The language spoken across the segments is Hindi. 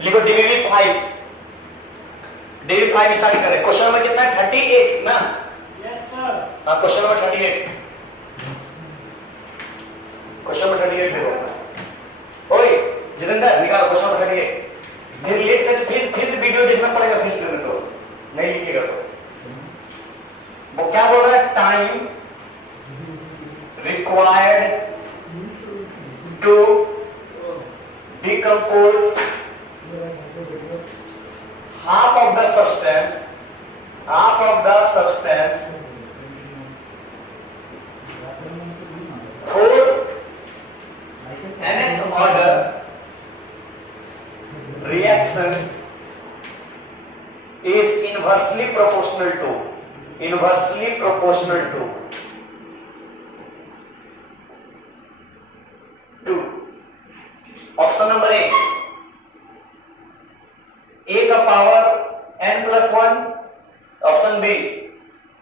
लिखो डीवीवी 5, डीवीवी 5 स्टार्ट करें। क्वेश्चन नंबर कितना है? 38 ना? Yes sir. हाँ, क्वेश्चन नंबर 38, क्वेश्चन नंबर 38 देखो। ओए जितेंद्र निकालो क्वेश्चन नंबर 38। फिर लेट कर फिर से वीडियो देखना पड़ेगा फिर से, तो नहीं लिखिएगा तो। वो क्या बोल रहा है? Time required to decompose half of the substance for nth order reaction is inversely proportional to option number A का power n plus 1, option B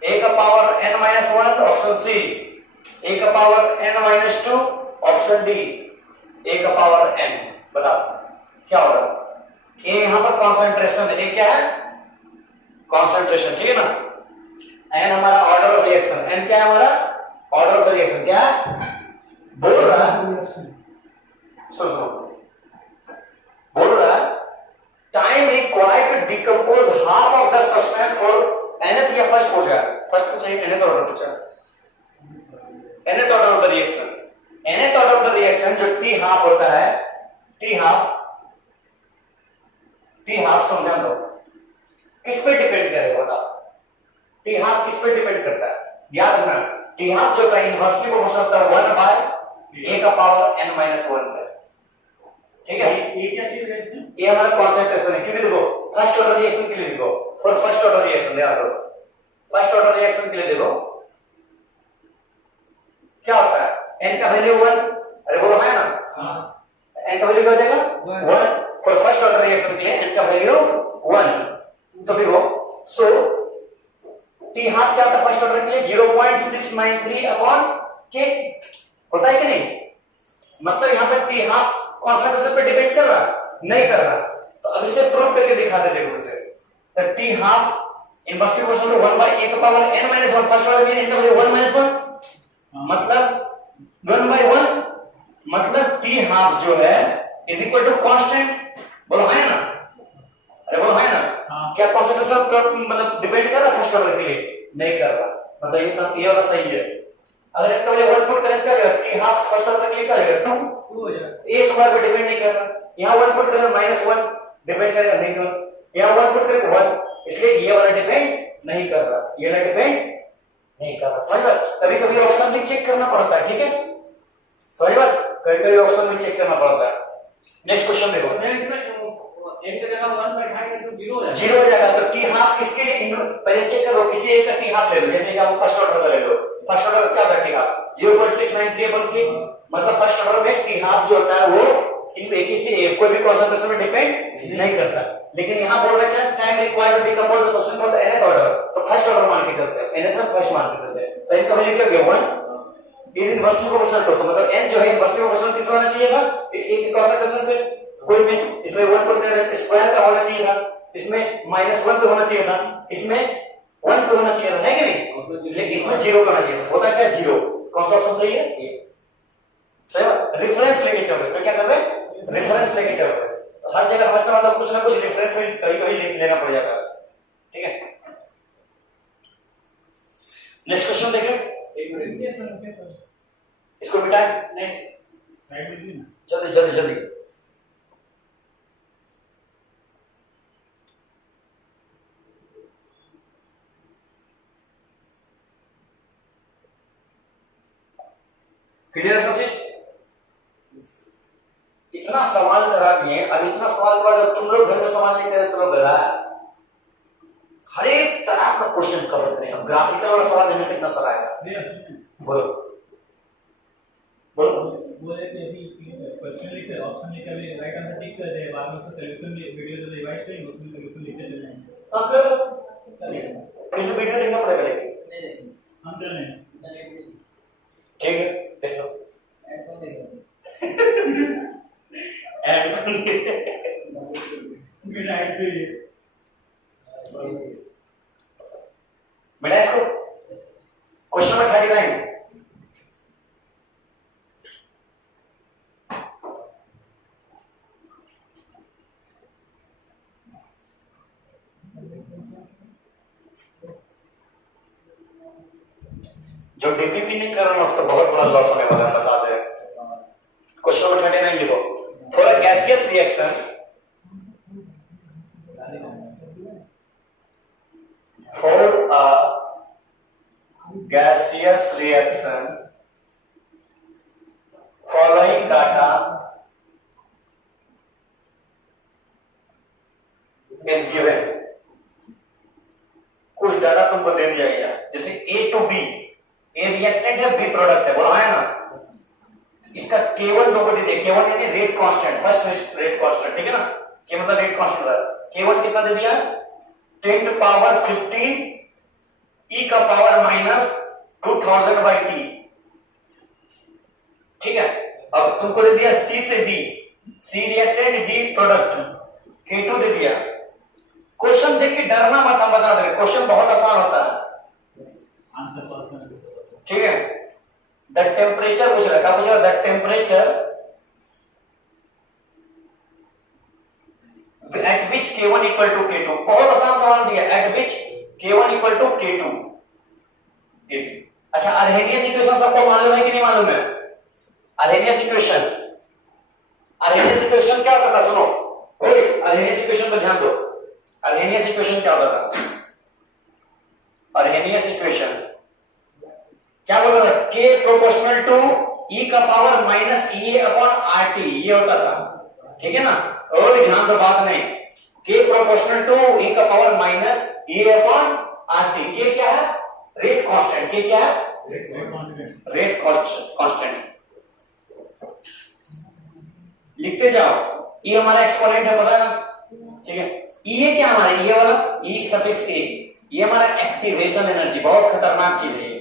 A का power n minus 1, option C A का power n minus 2, option D A का पावर n। बताओ क्या होगा? ए यहां पर कॉन्सेंट्रेशन है, ए क्या है? कॉन्सेंट्रेशन, ठीक है ना? n हमारा ऑर्डर ऑफ रिएक्शन, n क्या है हमारा? Order of reaction. क्या बोल रहा है? सुनो बोल रहा है time required to decompose half of the substance for nth या फर्स्ट पूछा है, फर्स्ट पूछा है nth ऑर्डर पूछा है, nth order of the reaction. nth order of the reaction जो t हाफ होता है, t हाफ समझा दो किस पे डिपेंड करेगा? बताओ t हाफ किस पे डिपेंड करता है? याद रखना t हाफ जो है इनवर्सली प्रोपोर्शनल होता है 1 बाय a का पावर n माइनस 1 पे, ठीक है? ये क्या चीज है इसमें? ये हमारा कॉन्सेंट्रेशन है। क्योंकि देखो फर्स्ट ऑर्डर रिएक्शन के लिए देखो, फॉर फर्स्ट ऑर्डर रिएक्शन ध्यान दो, फर्स्ट ऑर्डर रिएक्शन के लिए देखो क्या होता है? n का वैल्यू 1, अरे बोलो है ना? हां, n का वैल्यू क्या हो जाएगा? 1। फॉर फर्स्ट ऑर्डर रिएक्शन के लिए n का वैल्यू 1। तो देखो सो t हाफ क्या होता है फर्स्ट ऑर्डर के लिए? 0.693 अपॉन k होता है कि नहीं? मतलब यहां पर t हाफ कॉन्सेंट्रेशन पे डिपेंड कर रहा? नहीं कर रहा। तो अब इसे प्रूव करके दिखा दे। देखो इसे, तो t half inversely proportional to 1 by a का power n minus 1, first order में n का वैल्यू 1 माइनस 1, मतलब 1 बाय 1, मतलब t हाफ जो है इज इक्वल टू कांस्टेंट। बोलो है ना? अरे बोलो है ना? क्या कॉन्सेंट्रेशन मतलब डिपेंड कर रहा फर्स्ट ऑर्डर के लिए? नहीं कर रहा। मतलब ये वाला सही है। अगर इसका वैल्यू 1 पुट करें क्या होगा? t हाफ फर्स्ट ऑर्डर के लिए क्या होगा? 2 हो जाएगा। a स्क्वायर पे डिपेंड नहीं कर रहा। यहां 1 पुट करें माइनस 1 डिपेंड करेगा नहीं कर, यहां 1 पुट करें 1, इसलिए ये वाला डिपेंड नहीं कर रहा, ये वाला डिपेंड नहीं कर रहा। समझ बात? कभी-कभी ऑप्शन भी चेक करना पड़ता है, ठीक है? समझ बात? कभी-कभी ऑप्शन भी चेक करना पड़ता है। नेक्स्ट क्वेश्चन देखो, एक की जगह 1 बैठाएंगे तो 0 हो जाएगा। 0 हो जाएगा। तो t हाफ किसके लिए? पहले चेक करो किसी एक का t हाफ ले लो, जैसे कि आप फर्स्ट ऑर्डर का ले लो। फर्स्ट ऑर्डर क्या होता है? t हाफ 0.693 अपॉन k, मतलब फर्स्ट ऑर्डर में t हाफ जो होता है वो इन एक ही से कोई भी कॉन्सेंट्रेशन में डिपेंड नहीं करता। लेकिन यहां बोल रहा है time required to decompose the substance for the nth order, तो फर्स्ट ऑर्डर मान के चलते हैं, nth में फर्स्ट मान के चलते हैं। तो इनका वैल्यू क्या हो गया? 1 इज इनवर्सली प्रोपोर्शनल टू, तो मतलब n जो है इनवर्सली प्रोपोर्शनल किस होना चाहिए था? एक ही कॉन्सेंट्रेशन पे कोई भी, इसमें 1 पर स्क्वायर का होना चाहिए था, इसमें -1 पे होना चाहिए था, इसमें 1 पे होना चाहिए था, है कि नहीं? लेकिन इसमें 0 पे होना चाहिए था। होता क्या 0? कौन सा ऑप्शन सही है? ये सही बात। रेफरेंस लेके चल रहे हैं, इसमें क्या कर रहे हैं? रेफरेंस लेके चल रहे हैं। तो हर जगह हमेशा मतलब कुछ ना कुछ रेफरेंस में कहीं लेना पड़ जाता है, ठीक है? नेक्स्ट क्वेश्चन देखिए, इसको मिटाएं नहीं, जल्दी जल्दी जल्दी। क्लियर सब चीज? इतना सवाल करा दिए, अब इतना सवाल के बाद तुम लोग घर में सवाल नहीं करे तो गधा है। हर एक तरह का क्वेश्चन कवर करें। अब ग्राफिकल वाला सवाल देने कितना सारा आएगा? बोलो बोलो। बोले कि अभी क्वेश्चन लिखते हैं, ऑप्शन लिखकर भी राइट आंसर टिक कर दे, बाद में उसका सॉल्यूशन वीडियो जो रिवाइज करेंगे उसमें सॉल्यूशन लिखते चले जाएंगे। हां फिर इसे वीडियो देखना पड़ेगा, लेकिन नहीं हम कर रहे हैं, ठीक है देख लो। ऐड कौन देगा? ऐड कौन देगा? बेटा इसको क्वेश्चन नंबर 39 जो डीपीपी नहीं कर रहा है उसका बहुत बड़ा लॉस होने वाला है, बता दे। क्वेश्चन नंबर 39 लिखो। For a gaseous reaction following data is given। कुछ डाटा तुमको दे दिया गया, जैसे A to B, A reactant है, B प्रोडक्ट है, बोला है ना। इसका K1 तुमको दे दिया, K1 यानी rate constant, first rate constant, ठीक है ना। K मतलब रेट कांस्टेंट है। K1 कितना दे दिया? 10 to power 15 e का पावर माइनस 2000/t, ठीक है। अब तुमको दे दिया C से D, C reactant, D product, K2 दे दिया। क्वेश्चन देख के डरना मत, हम बता दे, क्वेश्चन बहुत आसान होता है, ठीक है। द टेम्परेचर पूछ रहा है, क्या पूछ रहा है? The temperature at which K1 equal to K2, बहुत आसान सवाल दिया, at which K1 equal to K2 is. अच्छा, अर्हेनियस इक्वेशन सबको मालूम है कि नहीं मालूम है? अर्हेनियस इक्वेशन, अर्हेनियस इक्वेशन क्या होता है? सुनो, ओए अर्हेनियस इक्वेशन पर ध्यान दो। अर्हेनियस इक्वेशन क्या होता था? अर्हेनियस इक्वेशन क्या बोल रहा था? K प्रोपोर्शनल टू E का power minus EA upon RT, ये होता था, ठीक है ना। और ध्यान दो बात नहीं, K प्रोपोर्शनल टू E का power minus EA upon RT। K क्या है? Rate constant. K क्या है? Rate constant. लिखते जाओ। E हमारा एक्सपोनेंट है, पता है ना, ठीक है। ये क्या हमारा, ये वाला E सफिक्स A, ये हमारा एक्टिवेशन एनर्जी, बहुत खतरनाक चीज है ये,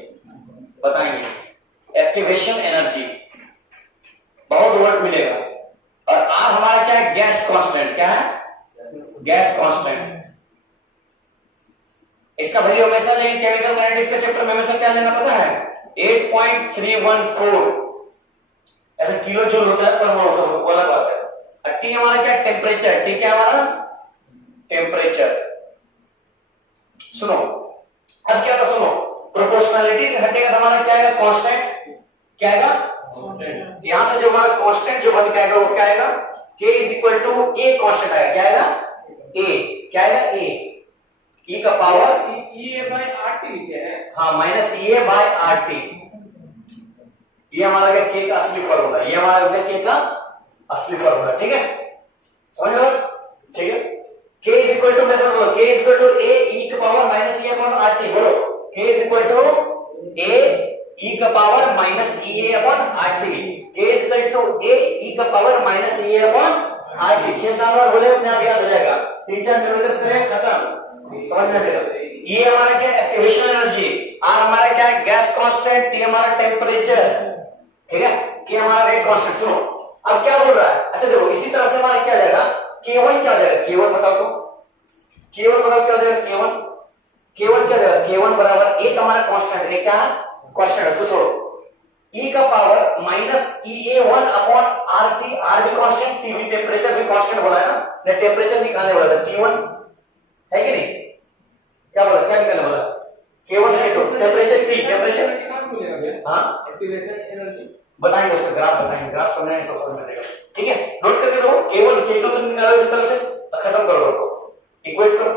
बताएंगे। एक्टिवेशन एनर्जी बहुत वर्ड मिलेगा। और R हमारा क्या है? Gas constant. क्या है? Gas constant. इसका वैल्यू हमेशा लेंगे, केमिकल काइनेटिक्स के चैप्टर में हमेशा क्या लेना पता है? 8.314 ऐसा किलो जूल होता है पर वो अलग बात है। T हमारा क्या? टेम्परेचर। T क्या हमारा? टेम्परेचर। सुनो, अब क्या था? सुनो, प्रोपोर्शनलिटी से हटेगा तो हमारा क्या है? कांस्टेंट। क्या आएगा? कांस्टेंट। यहां से जो हमारा कांस्टेंट जो बन के आएगा वो क्या आएगा? K is equal to A constant आएगा। क्या आएगा? A। क्या आएगा? A E का पावर EA/RT क्या है? हाँ, माइनस EA/RT। ये हमारा क्या? K का असली फॉर्मूला, ये हमारा क्या? K का असली फॉर्मूला, ठीक है। समझ लो, ठीक है। K इज इक्वल टू, कैसे बोलो? K is equal to A E का power minus EA upon RT। बोलो, K is equal to A E का power minus EA upon RT। K is equal to A E का power minus EA upon RT। 6-7 बार बोले अपने आप याद हो जाएगा। 3-4 किलोमीटर करें, खत्म। समझ में आएगा। ये हमारा क्या? Activation energy. R हमारा क्या है? Gas constant. T हमारा टेम्परेचर, ठीक है। K हमारा रेट कांस्टेंट। सुनो, अब क्या बोल रहा है? अच्छा देखो, इसी तरह से हमारा क्या जाएगा? K1 क्या जाएगा? K1 बताओ तो, K1 बताओ क्या जाएगा? K1 क्या जाएगा? K1 बराबर एक हमारा कांस्टेंट है, क्या कांस्टेंट है? सोचो, E का power minus EA1 upon RT। R भी कांस्टेंट, T भी टेम्परेचर भी कांस्टेंट बोला है ना। ने टेम्परेचर निकालने बोला था, T1 है कि नहीं? क्या बोला? क्या निकालने बोला? K1 K2 temperature T temperature. हाँ, एक्टिवेशन एनर्जी बताएंगे, उसका ग्राफ बताएंगे, ग्राफ समझाएंगे, सब समझ में आएगा, ठीक है। नोट करके दो, K1 K2 तुम निकालो इस तरह से, खत्म करो सबको, इक्वेट करो।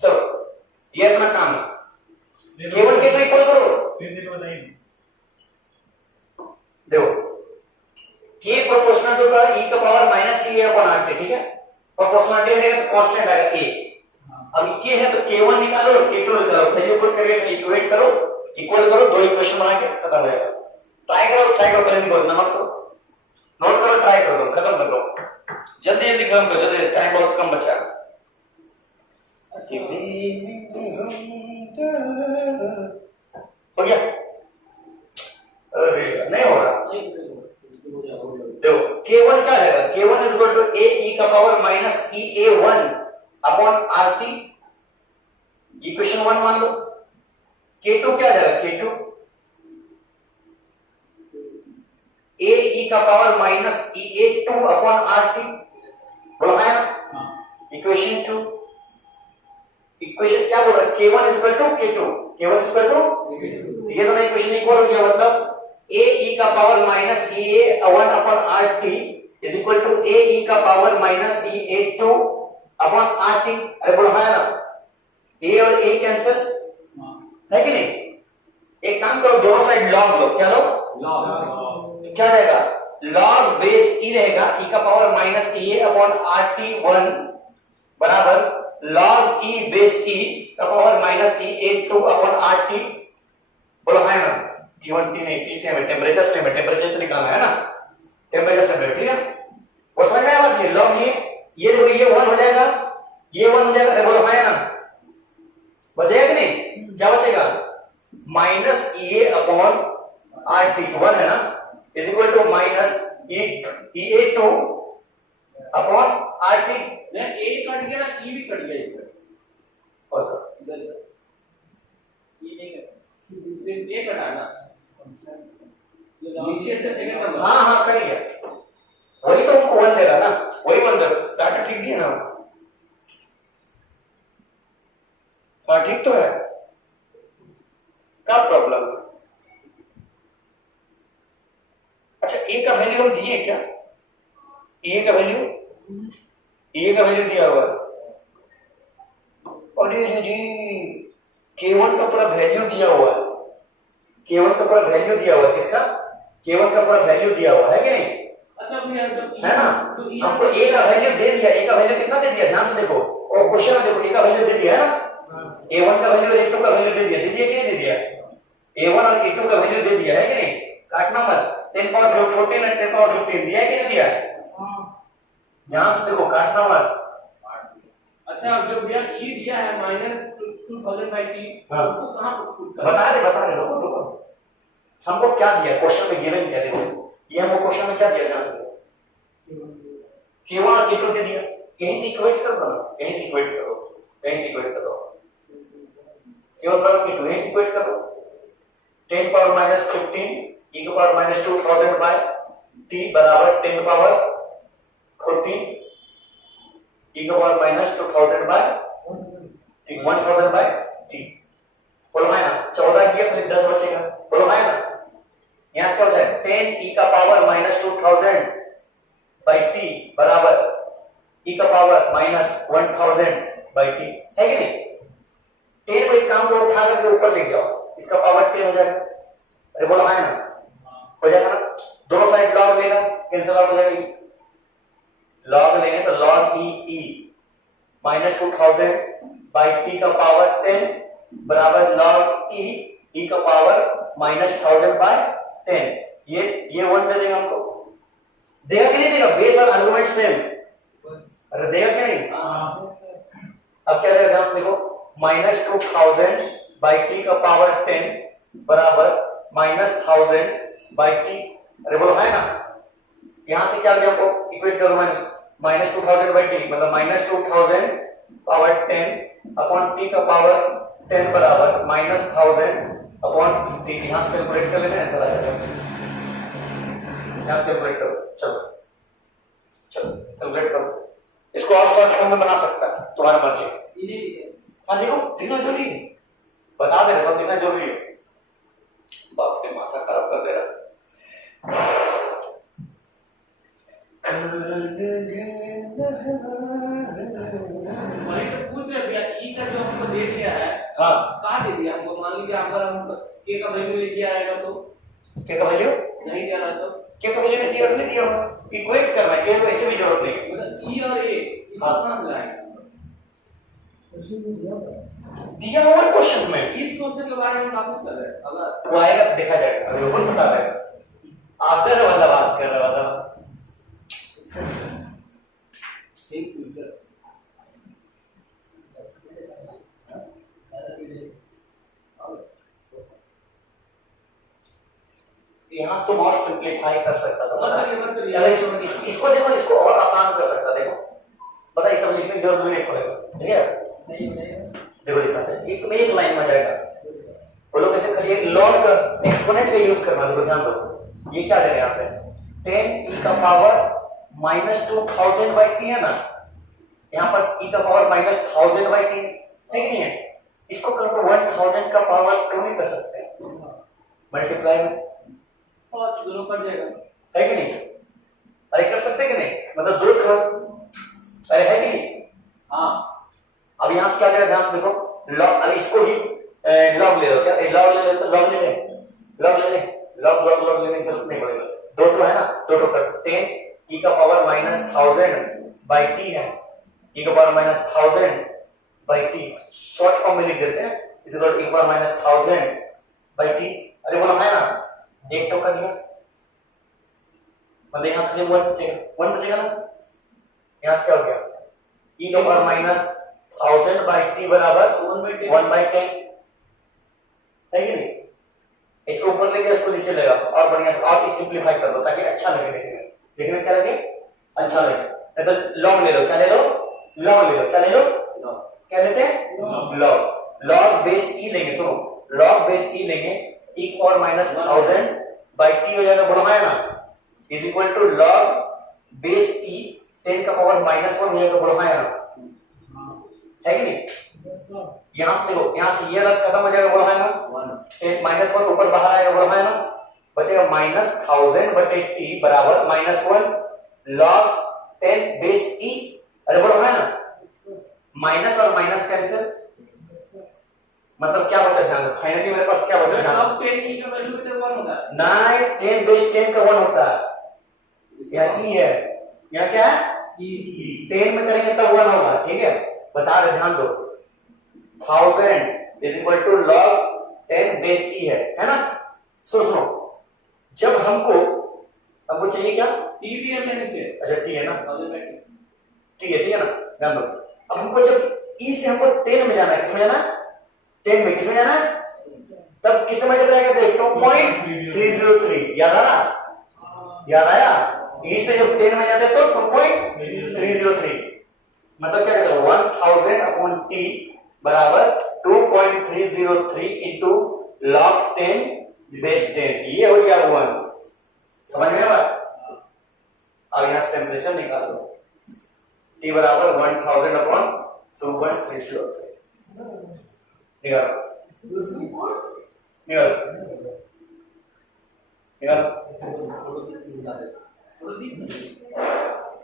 चलो, ये अपना काम है। K1 K2 इक्वल करो। देखो, K प्रोपोर्शनल टू का E का power minus EA upon RT, ठीक है। प्रोपोर्शनलिटी रहेगा तो कांस्टेंट आएगा A। अब K है तो K1 निकालो, K2 निकालो, वैल्यू पुट करके इक्वेट करो, इक्वल करो, दो इक्वेशन बना के खत्म हो जाएगा। ट्राई करो, पहले नहीं बोलना, नोट करो, ट्राई करो, खत्म कर दो, जल्दी जल्दी खत्म करो, जल्दी, टाइम बहुत कम बचा है। हो गया? अरे नहीं हो रहा। देखो, K1 क्या है? K1 is equal to A E का power minus EA1 upon RT, equation 1 मान लो। K2 क्या जाएगा, K2 AE का power minus EA2 upon RT, बोला है ना, इक्वेशन 2। इक्वेशन क्या बोल रहा है, K1 equal to K2, K1 equal to, ये दोनों इक्वेशन इक्वल हो गया, मतलब AE का power minus EA1 upon RT is equal to AE का power minus EA2 upon RT। अरे बोलो है ना, A और A कैंसिल है कि नहीं। एक काम करो, दोनों साइड लॉग लो, क्या लो, तो क्या रहेगा, लॉग बेस E रहेगा, E का power minus EA upon RT1 बराबर लॉग E बेस E का power minus EA2 upon RT। बोलो है ना, T1 T नहीं, T से हमें टेम्परेचर से हमें टेम्परेचर तो निकालना है ना, टेम्परेचर से हमें, ठीक है। वो समझ में आया बात, ये लॉग ये देखो, ये 1 हो जाएगा, ये 1 हो जाएगा। बोलो है ना, बचेगा कि नहीं, क्या बचेगा, माइनस EA अपॉन RT 1 है ना, is equal to minus EA2 upon RT। A cut गया ना, ई भी कट गया इसमें, और सर इधर ई नहीं कटा, सिर्फ ए कटाना नीचे से सेकंड नंबर। हाँ हाँ कट गया, वही तो हमको 1 देगा ना, वही 1 देगा, डाटा ठीक दिया ना, हाँ ठीक तो है, क्या प्रॉब्लम है। अच्छा ए का वैल्यू हम दिए क्या, ए का वैल्यू, ए का वैल्यू दिया हुआ है, अरे जी K1 का पूरा वैल्यू दिया हुआ है, K1 का पूरा वैल्यू दिया हुआ है, किसका, K1 का पूरा वैल्यू दिया हुआ है कि नहीं, अच्छा भैया जब है ना, हमको ए का वैल्यू दे दिया, ए का वैल्यू कितना दे दिया, ध्यान से देखो, और क्वेश्चन में देखो, ए का वैल्यू दे दिया है ना, A1 का वैल्यू और A2 का वैल्यू दे दिया कि नहीं दे दिया, A1 और A2 का वैल्यू दे दिया है कि नहीं, काट नंबर 10 पावर 14 और 10 पावर 15 दिया है कि नहीं दिया, ध्यान से देखो, काट नंबर। अच्छा जो भैया ई दिया है -2000/t, हाँ। उसको कहां पुट कर, बता रहे, रुको रुको, हमको क्या दिया क्वेश्चन में, गिवन क्या देखो, ये हमको क्वेश्चन में क्या दिया, ध्यान से K1 और K2 दे दिया, यहीं से इक्वेट कर दो ना, यहीं से इक्वेट करो, यहीं से इक्वेट कर दो, K1 और K2 यहीं से इक्वेट कर दो, 10 पावर -15 e की पावर -2000 बाय t बराबर 10 पावर 14 e की power -2000 by t 1000 by t। बोलो है ना, 14 किया तो 10 बचेगा, बोलो है ना, यहां से क्या बचा, 10 e का पावर -2000 बाय t बराबर e का पावर -1000 बाय t, है कि नहीं। 10 को एक काम करो, उठा करके ऊपर ले जाओ, इसका पावर 10 हो जाएगा, अरे बोलो है ना, हो जाएगा ना, दोनों साइड लॉग लेगा, कैंसिल आउट हो जाएगी, लॉग लेंगे तो log e -2000 बाय t का पावर 10 बराबर log e का पावर -1000 बाय 10, ये 1 दे देगा हमको, देगा कि नहीं देगा, बेस और आर्गुमेंट सेम, अरे देगा कि नहीं। अब क्या देगा, ध्यान से देखो, -2000 बाय t का पावर 10 बराबर -1000 बाय t, अरे बोलो है ना, यहां से क्या दिया हमको, इक्वेट करो, -2000 बाय t मतलब -2000 पावर 10 अपॉन t का पावर 10 बराबर -1000 अपॉन t, यहां से कैलकुलेट कर लेना, आंसर आ जाएगा, यहां से कैलकुलेट करो, चलो कैलकुलेट करो, इसको और शॉर्ट फॉर्म में बना सकता है, तुम्हारा मर्जी। हाँ देखो, लिखना जरूरी है, बता दे रहे, सब लिखना जरूरी है, बाप के माथा खराब कर दे रहा। वही तो पूछ रहे भैया, ई का जो हमको दे दिया है, हाँ कहाँ दे दिया हमको, मान लीजिए अगर हम के का वैल्यू ले दिया रहेगा तो, क्या का वैल्यू, नहीं दिया रहा तो क्या का वैल्यू नहीं दिया, नहीं दिया, इक्वेट करना है, के वैसे भी जरूरत नहीं है, मतलब ई और ए इसको हाँ। कहाँ से लाएंगे, दिया हुआ है क्वेश्चन में, इस क्वेश्चन के बारे में बात कर रहे हैं, अगर वो आएगा देखा जाएगा, अभी ऊपर बता रहे हैं, अगर वाला बात कर रहा वाला, ठीक फ्यूचर यहां से तुम और सिंपलीफाई कर सकता था, मत करिए अगर इसको देखो, इसको और आसान कर सकता, देखो सब लिखने की जरूरत भी नहीं पड़ेगा, ठीक है? देखो दिखाते हैं, एक लाइन में आ जाएगा। बोलो कैसे, खाली एक लॉग का एक्सपोनेंट का यूज करना। देखो ध्यान दो, ये क्या आ जाएगा यहाँ से 10 e का पावर -2000/t है ना, यहाँ पर e का पावर -1000/t है कि नहीं है? इसको कर तो 1000 का पावर 2 नहीं कर सकते मल्टीप्लाई में, और दोनों कर देगा, है कि नहीं? अरे कर सकते कि नहीं, मतलब दो कर, अरे है कि नहीं? हाँ। अब यहाँ से क्या जाएगा, ध्यान से देखो, लॉग, अब इसको ही लॉग ले लो, क्या लॉग ले ले तो लॉग ले ले, लॉग ले ले, लॉग लॉग लॉग लेने की जरूरत नहीं पड़ेगा, दो तो है ना, दो तो कर 10 e का पावर -1000/t है, e का पावर -1000/t शॉर्ट फॉर्म में लिख देते हैं, इज इक्वल टू e का पावर -1000/t। अरे बोला है ना, एक तो कर दिया, मतलब यहाँ खाली 1 बचेगा ना, यहाँ से क्या हो गया e का पावर -1000/t बराबर 1/10 है कि नहीं? इसको ऊपर लेके इसको नीचे लेगा और बढ़िया से आप सिंपलीफाई कर दो ताकि अच्छा लगे देखने में, देखने में क्या लगे, अच्छा लगे। नहीं तो लॉग ले लो, क्या ले लो, लॉग ले लो, क्या ले लो, क्या लेते हैं, लॉग, लॉग बेस e लेंगे, सुनो लॉग बेस e लेंगे, e की पावर -1000/t हो जाएगा, बोलो है ना, is equal to log base e 10 का पावर -1 हो जाएगा, बोलो है ना, है कि नहीं? यहां से देखो, यहां से ये रद खत्म हो जाएगा, बोलो है ना, 1 ऊपर बाहर आएगा, बोलो है ना, बचेगा -1000/t बराबर -1 log 10 बेस e। अरे बोलो है ना, माइनस और माइनस कैंसिल, मतलब क्या बचा, ध्यान से फाइनली मेरे पास क्या बचा, ध्यान से log 10 e का वैल्यू कितना 1 होता है, 9 10 बेस 10 का 1 होता है, यह e है, यह क्या है, 10 में करेंगे तब 1 होगा, ठीक है? बता रहे, ध्यान दो, 1000 is equal to log 10 base e है ना? सुनो, जब हमको चाहिए क्या, t भी है नीचे, अच्छा t है ना, 1000 में ठीक है ना, ध्यान दो। अब हमको जब e से हमको 10 में जाना है, किसमें जाना है, 10 में किसमें जाना है, तब किससे मल्टीप्लाई करते हैं, 2.303, याद आ रहा, याद आया, e से जब 10 में जाते हैं तो 2.303, मतलब क्या कहते हैं 1000/t बराबर 2.303 इंटू log 10 बेस 10, ये हो गया 1, समझ में आया? अब यहां से टेम्परेचर निकाल दो, t बराबर 1000/2.303 निकालो, निकालो, निकालो,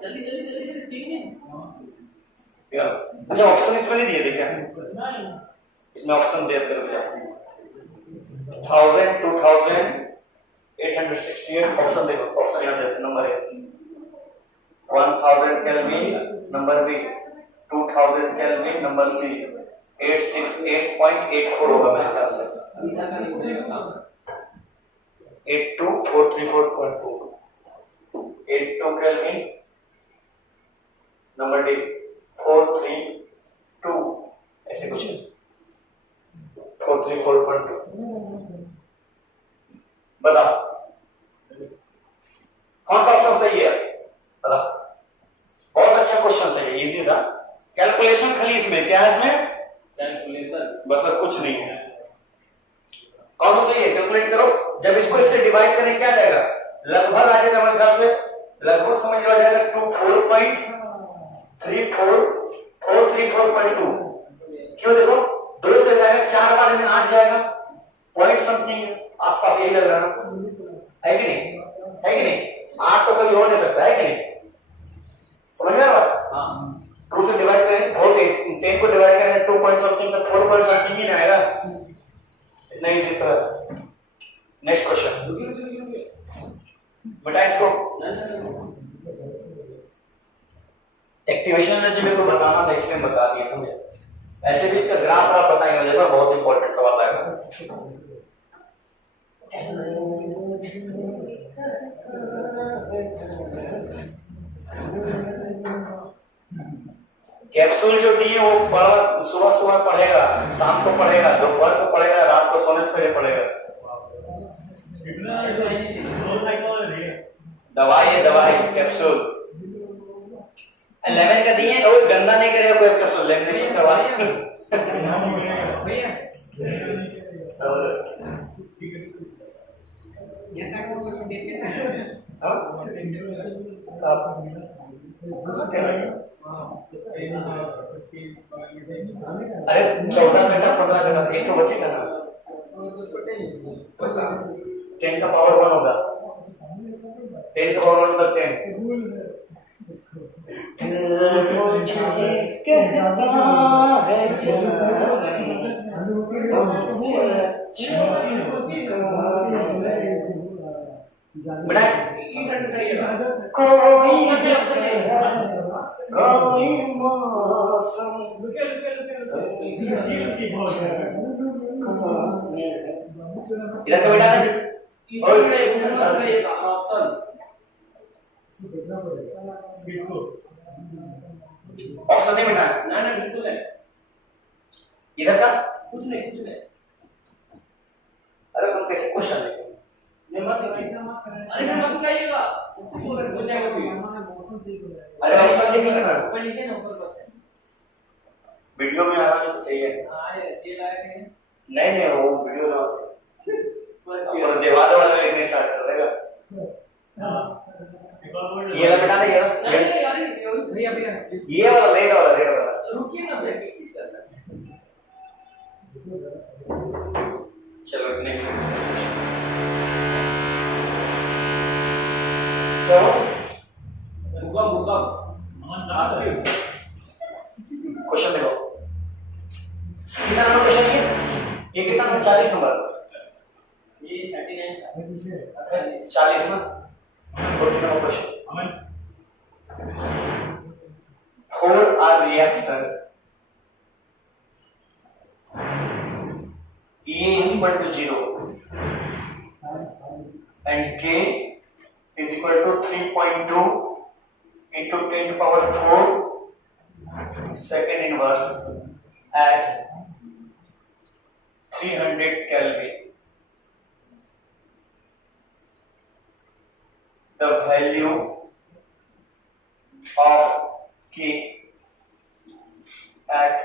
जल्दी जल्दी जल्दी ठीक है। अच्छा ऑप्शन इसमें नहीं दिए थे क्या, इसमें ऑप्शन दिया कर दिया 1000 2000 868 ऑप्शन देखो, ऑप्शन यहां देते, नंबर है 1000 kelvin, number B 2000 kelvin, number C 868.84 होगा मेरे ख्याल से, अभी तक नहीं हो जाएगा 82434.2 82 केल्विन, नंबर डी 432 ऐसे कुछ 434.2, बता कौन सा ऑप्शन सही है, बता। बहुत अच्छा क्वेश्चन था ये, इजी था, कैलकुलेशन खाली इसमें क्या है, इसमें कैलकुलेशन बस और कुछ नहीं है। कौन सा सही है, कैलकुलेट करो, जब इसको इससे डिवाइड करें क्या जाएगा, लगभग आ जाएगा मेरे ख्याल से, लगभग समझ लो आ जाएगा 24.434.2, क्यों देखो 2 से जाएगा 4 बार में 8 जाएगा, पॉइंट समथिंग आसपास यही लग रहा है ना, है कि नहीं, है कि नहीं, 8 तो कभी हो नहीं सकता, है कि नहीं, समझ में आ रहा? हाँ 2 से डिवाइड करें, 10 को डिवाइड करें 2 पॉइंट समथिंग से 4 पॉइंट समथिंग ही ना आएगा, इतना इजी था। नेक्स्ट क्वेश्चन बेटा, इसको एक्टिवेशन एनर्जी मेरे को बताना था, इसलिए बता दिया, समझे? ऐसे भी इसका ग्राफ आप बताएंगे, मुझे बहुत इंपॉर्टेंट सवाल आएगा। कैप्सूल जो डी है वो सुबह सुबह पढ़ेगा, शाम को पढ़ेगा, दोपहर को पढ़ेगा, रात को सोने से पहले पढ़ेगा। दवाई है, दवाई कैप्सूल 11 का दिए और गंदा नहीं करे कोई कैप्सूल लेमिनेशन करवा भैया अरे 14 घंटा 15 घंटा एक तो बचेगा ना 10 का पावर 1 होगा 10 का पावर 1 होगा 10 मुझे कहता है जान तुमसे अच्छा बड़ा कोई कोई मौसम इधर का बेटा ऑप्शन नहीं बेटा ना ना बिल्कुल है इधर का कुछ नहीं अरे तुम कैसे क्वेश्चन लिखे मैं मत अरे मैं मत बताइएगा कुछ हो जाएगा भी अरे ऑप्शन लिखे ना ऊपर लिखे ना ऊपर करते हैं वीडियो में आना तो चाहिए हां ये लायक है नहीं वो वीडियो से और देवाद वाला में लिखने स्टार्ट कर देगा ये वाला बेटा नहीं नहीं यार भैया ये वाला रेड वाला रुकिए ना भैया फिक्स करना चलो नेक्स्ट तो भूकंप क्वेश्चन देखो कितना नंबर क्वेश्चन ये कितना नंबर 40 नंबर ये 39 था 40 ना 40 number question for a reaction E is equal to 0 and K is equal to 3.2 into 10 to the power 4 second inverse at 300 Kelvin. The value of K at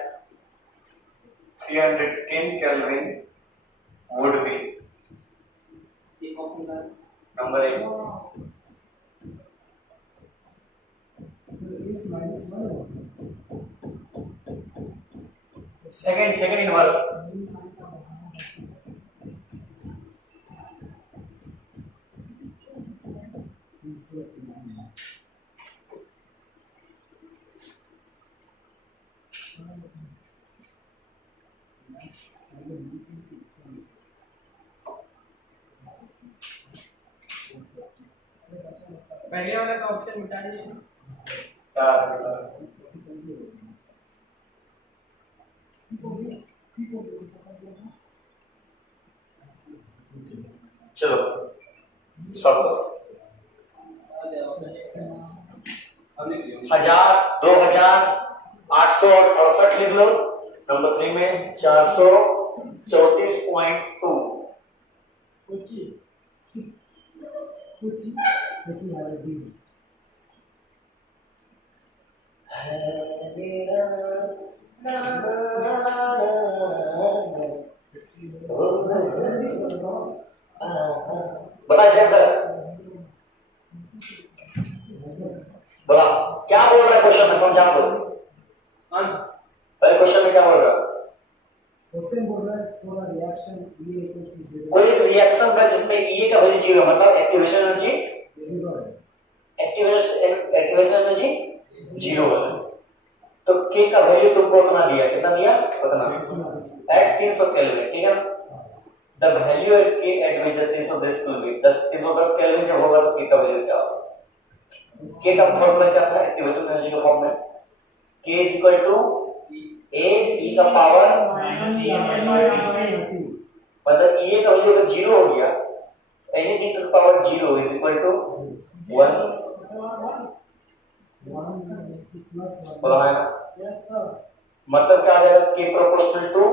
310 Kelvin would be एक ऑप्शन था number 8. Second inverse. पहले वाला का ऑप्शन मिटा दीजिए चलो सॉल्व करो 2868 लिख लो नंबर 3 में 434.2 बता आंसर बोला क्या बोल रहा है क्वेश्चन में समझाना दो पहले क्वेश्चन में क्या बोल रहा है क्वेश्चन बोल रहा है फॉर अ रिएक्शन E = 0 कोई एक रिएक्शन का जिसमें E का वैल्यू 0 मतलब एक्टिवेशन एनर्जी 0 है एक्टिवेशन एनर्जी 0 है तो K का वैल्यू तुमको उतना दिया कितना दिया उतना एट 300 केल्विन ठीक है the value at K at which the 310 kelvin 310 kelvin जब होगा तो K का वैल्यू क्या होगा K का फॉर्मूला क्या था एक्टिवेशन एनर्जी का फॉर्मूला K = A E का पावर मतलब E का वैल्यू अगर 0 हो गया एनीथिंग टू द पावर 0 = 1 बोला है ना मतलब क्या आ जाएगा K प्रोपोर्शनल टू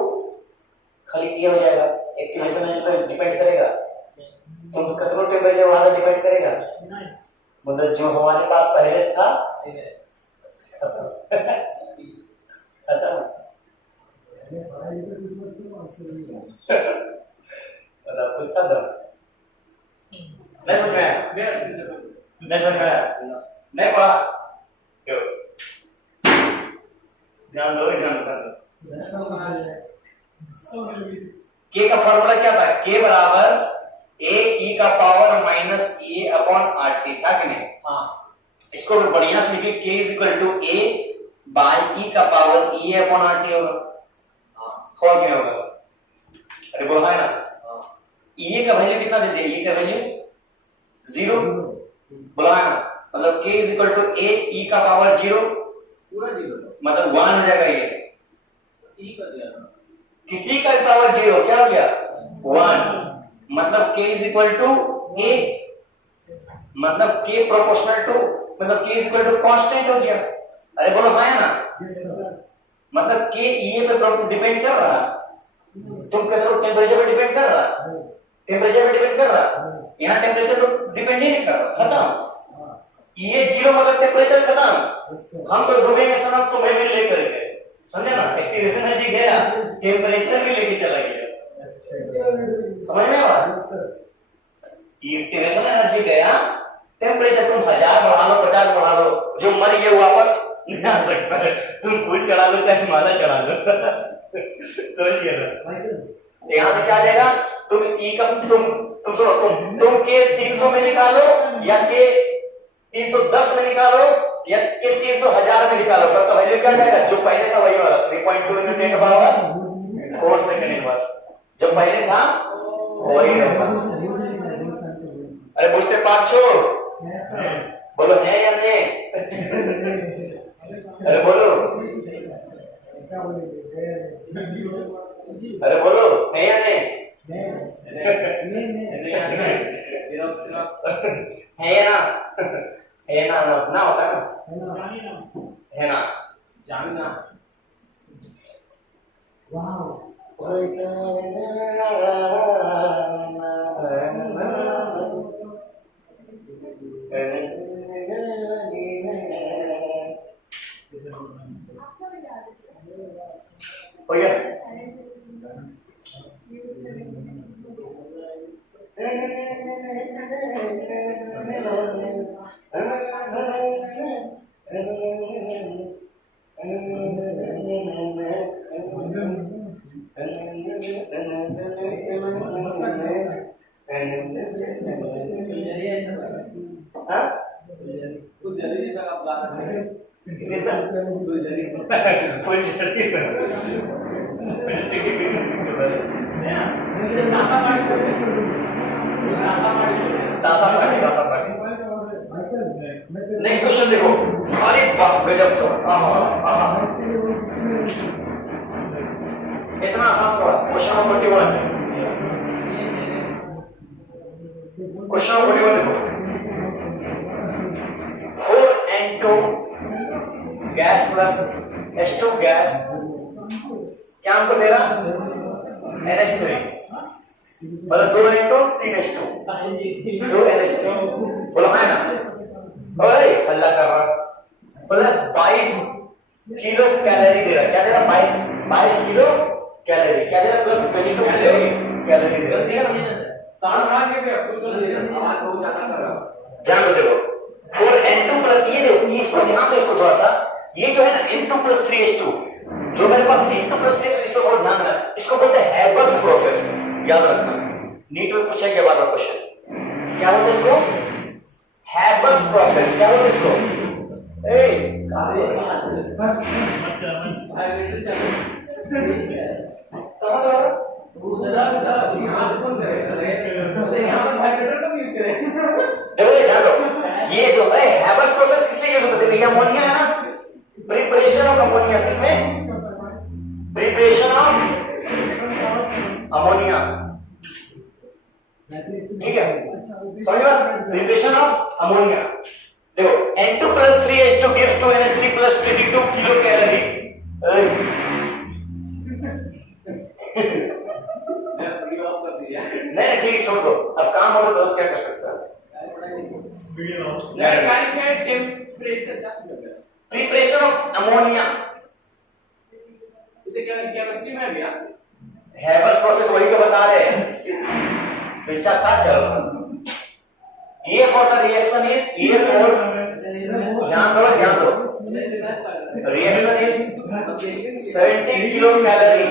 खाली E हो जाएगा एक्टिवेशन एनर्जी पे डिपेंड करेगा तुम कितना टेंपरेचर वहां से डिपेंड करेगा मतलब जो हमारे पास पहले था खत्म। मैंने पढ़ा लिखा कुछ मत क्यों आंसर नहीं आया। मतलब उसका दम नहीं समझ में आया, नहीं समझ में आया, नहीं पढ़ा क्यों? ध्यान दो, ध्यान दो। ऐसा बना है के का फॉर्मूला क्या था? के बराबर ए ई का पावर माइनस ए अपॉन आर टी था कि नहीं? हाँ इसको अगर बढ़िया से लिखे के is equal to A by E का power E upon R T होगा। और क्या होगा? अरे बोलो है ना, ई का वैल्यू कितना देते हैं? ई का वैल्यू 0 बोला है ना, मतलब k is equal to a e का पावर 0 पूरा 0 मतलब 1 हो जाएगा। ये e कर दिया ना, किसी का पावर 0 क्या हो गया? 1 मतलब k is equal to a मतलब k प्रोपोर्शनल टू मतलब k is equal to constant हो गया। अरे बोलो हाँ ना, मतलब k e पे डिपेंड कर रहा, तुम कहते हो टेम्परेचर पे डिपेंड कर रहा, टेम्परेचर पे डिपेंड कर रहा, यहाँ टेम्परेचर तो डिपेंड ही नहीं कर रहा, खत्म। ये 0 मतलब टेम्परेचर खत्म, हम तो डूबेंगे सनम तुम्हें भी लेकर के, समझे ना? एक्टिवेशन एनर्जी गया, टेम्परेचर भी लेके चला गया, समझ में आया? एक्टिवेशन एनर्जी गया, टेम्परेचर तुम 1000 बढ़ा लो 50 बढ़ा लो, जो मर गया वापस नहीं आ सकता है। तुम फूल चढ़ा लो चाहे माला चढ़ा लो समझिए ना? यहाँ से क्या आ जाएगा? तुम ई का तुम सुनो, तुम के 300 में निकालो या के 310 में निकालो या के 300,000 में निकालो, सबका वैल्यू क्या जाएगा? जो पहले था वही वाला 3.2 into 10 का पावर 4 सेकंड इनवर्स, जो पहले था वही रहेगा। अरे पूछते पांच छोड़, बोलो है या नहीं? अरे बोलो, अरे बोलो है या नहीं? है या ना? है ना, ना होता है ना, है ना, जानना हो गया? कुछ जल्दी जैसा आप गा रहे हैं, कोई नासा पार्टी नेक्स्ट क्वेश्चन देखो। अरे वाह गजब सवाल, इतना आसान सवाल। क्वेश्चन नंबर 41, क्वेश्चन नंबर 41 देखो। 4N2 gas plus H2 gas क्या हमको दे रहा? NH3 मतलब 2N2 3H2 2NH2 बोला है ना? ओए अल्लाह कर रहा प्लस 22 किलो कैलोरी दे रहा। क्या दे रहा? 22 किलो कैलोरी। क्या दे रहा? प्लस 22 किलो कैलोरी दे रहा। ठीक है ना? सारा रहा है क्या फुल कर दे रहा, आवाज बहुत ज्यादा कर रहा। ध्यान दो देखो 4N2 प्लस ये देखो इसको ध्यान दो, इसको थोड़ा सा, ये जो है ना N2 प्लस 3H2 जो मेरे पास N2 प्लस 3H2 इसको बहुत ध्यान रखना, इसको बोलते हैं हैबर्स प्रोसेस। याद रखना, नीट में पूछेंगे बार बार क्वेश्चन, क्या बोलते हैं इसको? Haber's process. क्या बोलते हैं इसको? ए कहां से उधर यहां से कौन करेगा? यहां पर वाइब्रेटर कब यूज करें? देखो ध्यान दो, ये जो है हैबर्स प्रोसेस किससे यूज होता है? देखिए अमोनिया है ना, प्रिपरेशन ऑफ अमोनिया, किसमें? प्रिपरेशन ऑफ अमोनिया, ठीक है समझिए, प्रिपरेशन ऑफ अमोनिया। देखो N2 plus 3H2 gives 2NH3 plus 22 kilo calorie. मैं फ्री ऑफ कर दिया। नहीं ठीक है, छोड़ दो, अब काम हो तो क्या कर सकता है? नहीं गाड़ी का टेंपरेचर क्या? प्रिपरेशन ऑफ अमोनिया तो क्या केमिस्ट्री में है भैया? हैबर्स प्रोसेस वही तो बता रहे हैं, पीछा का चल रहा। A for the reaction is A for, ध्यान दो reaction is 70 kilo calorie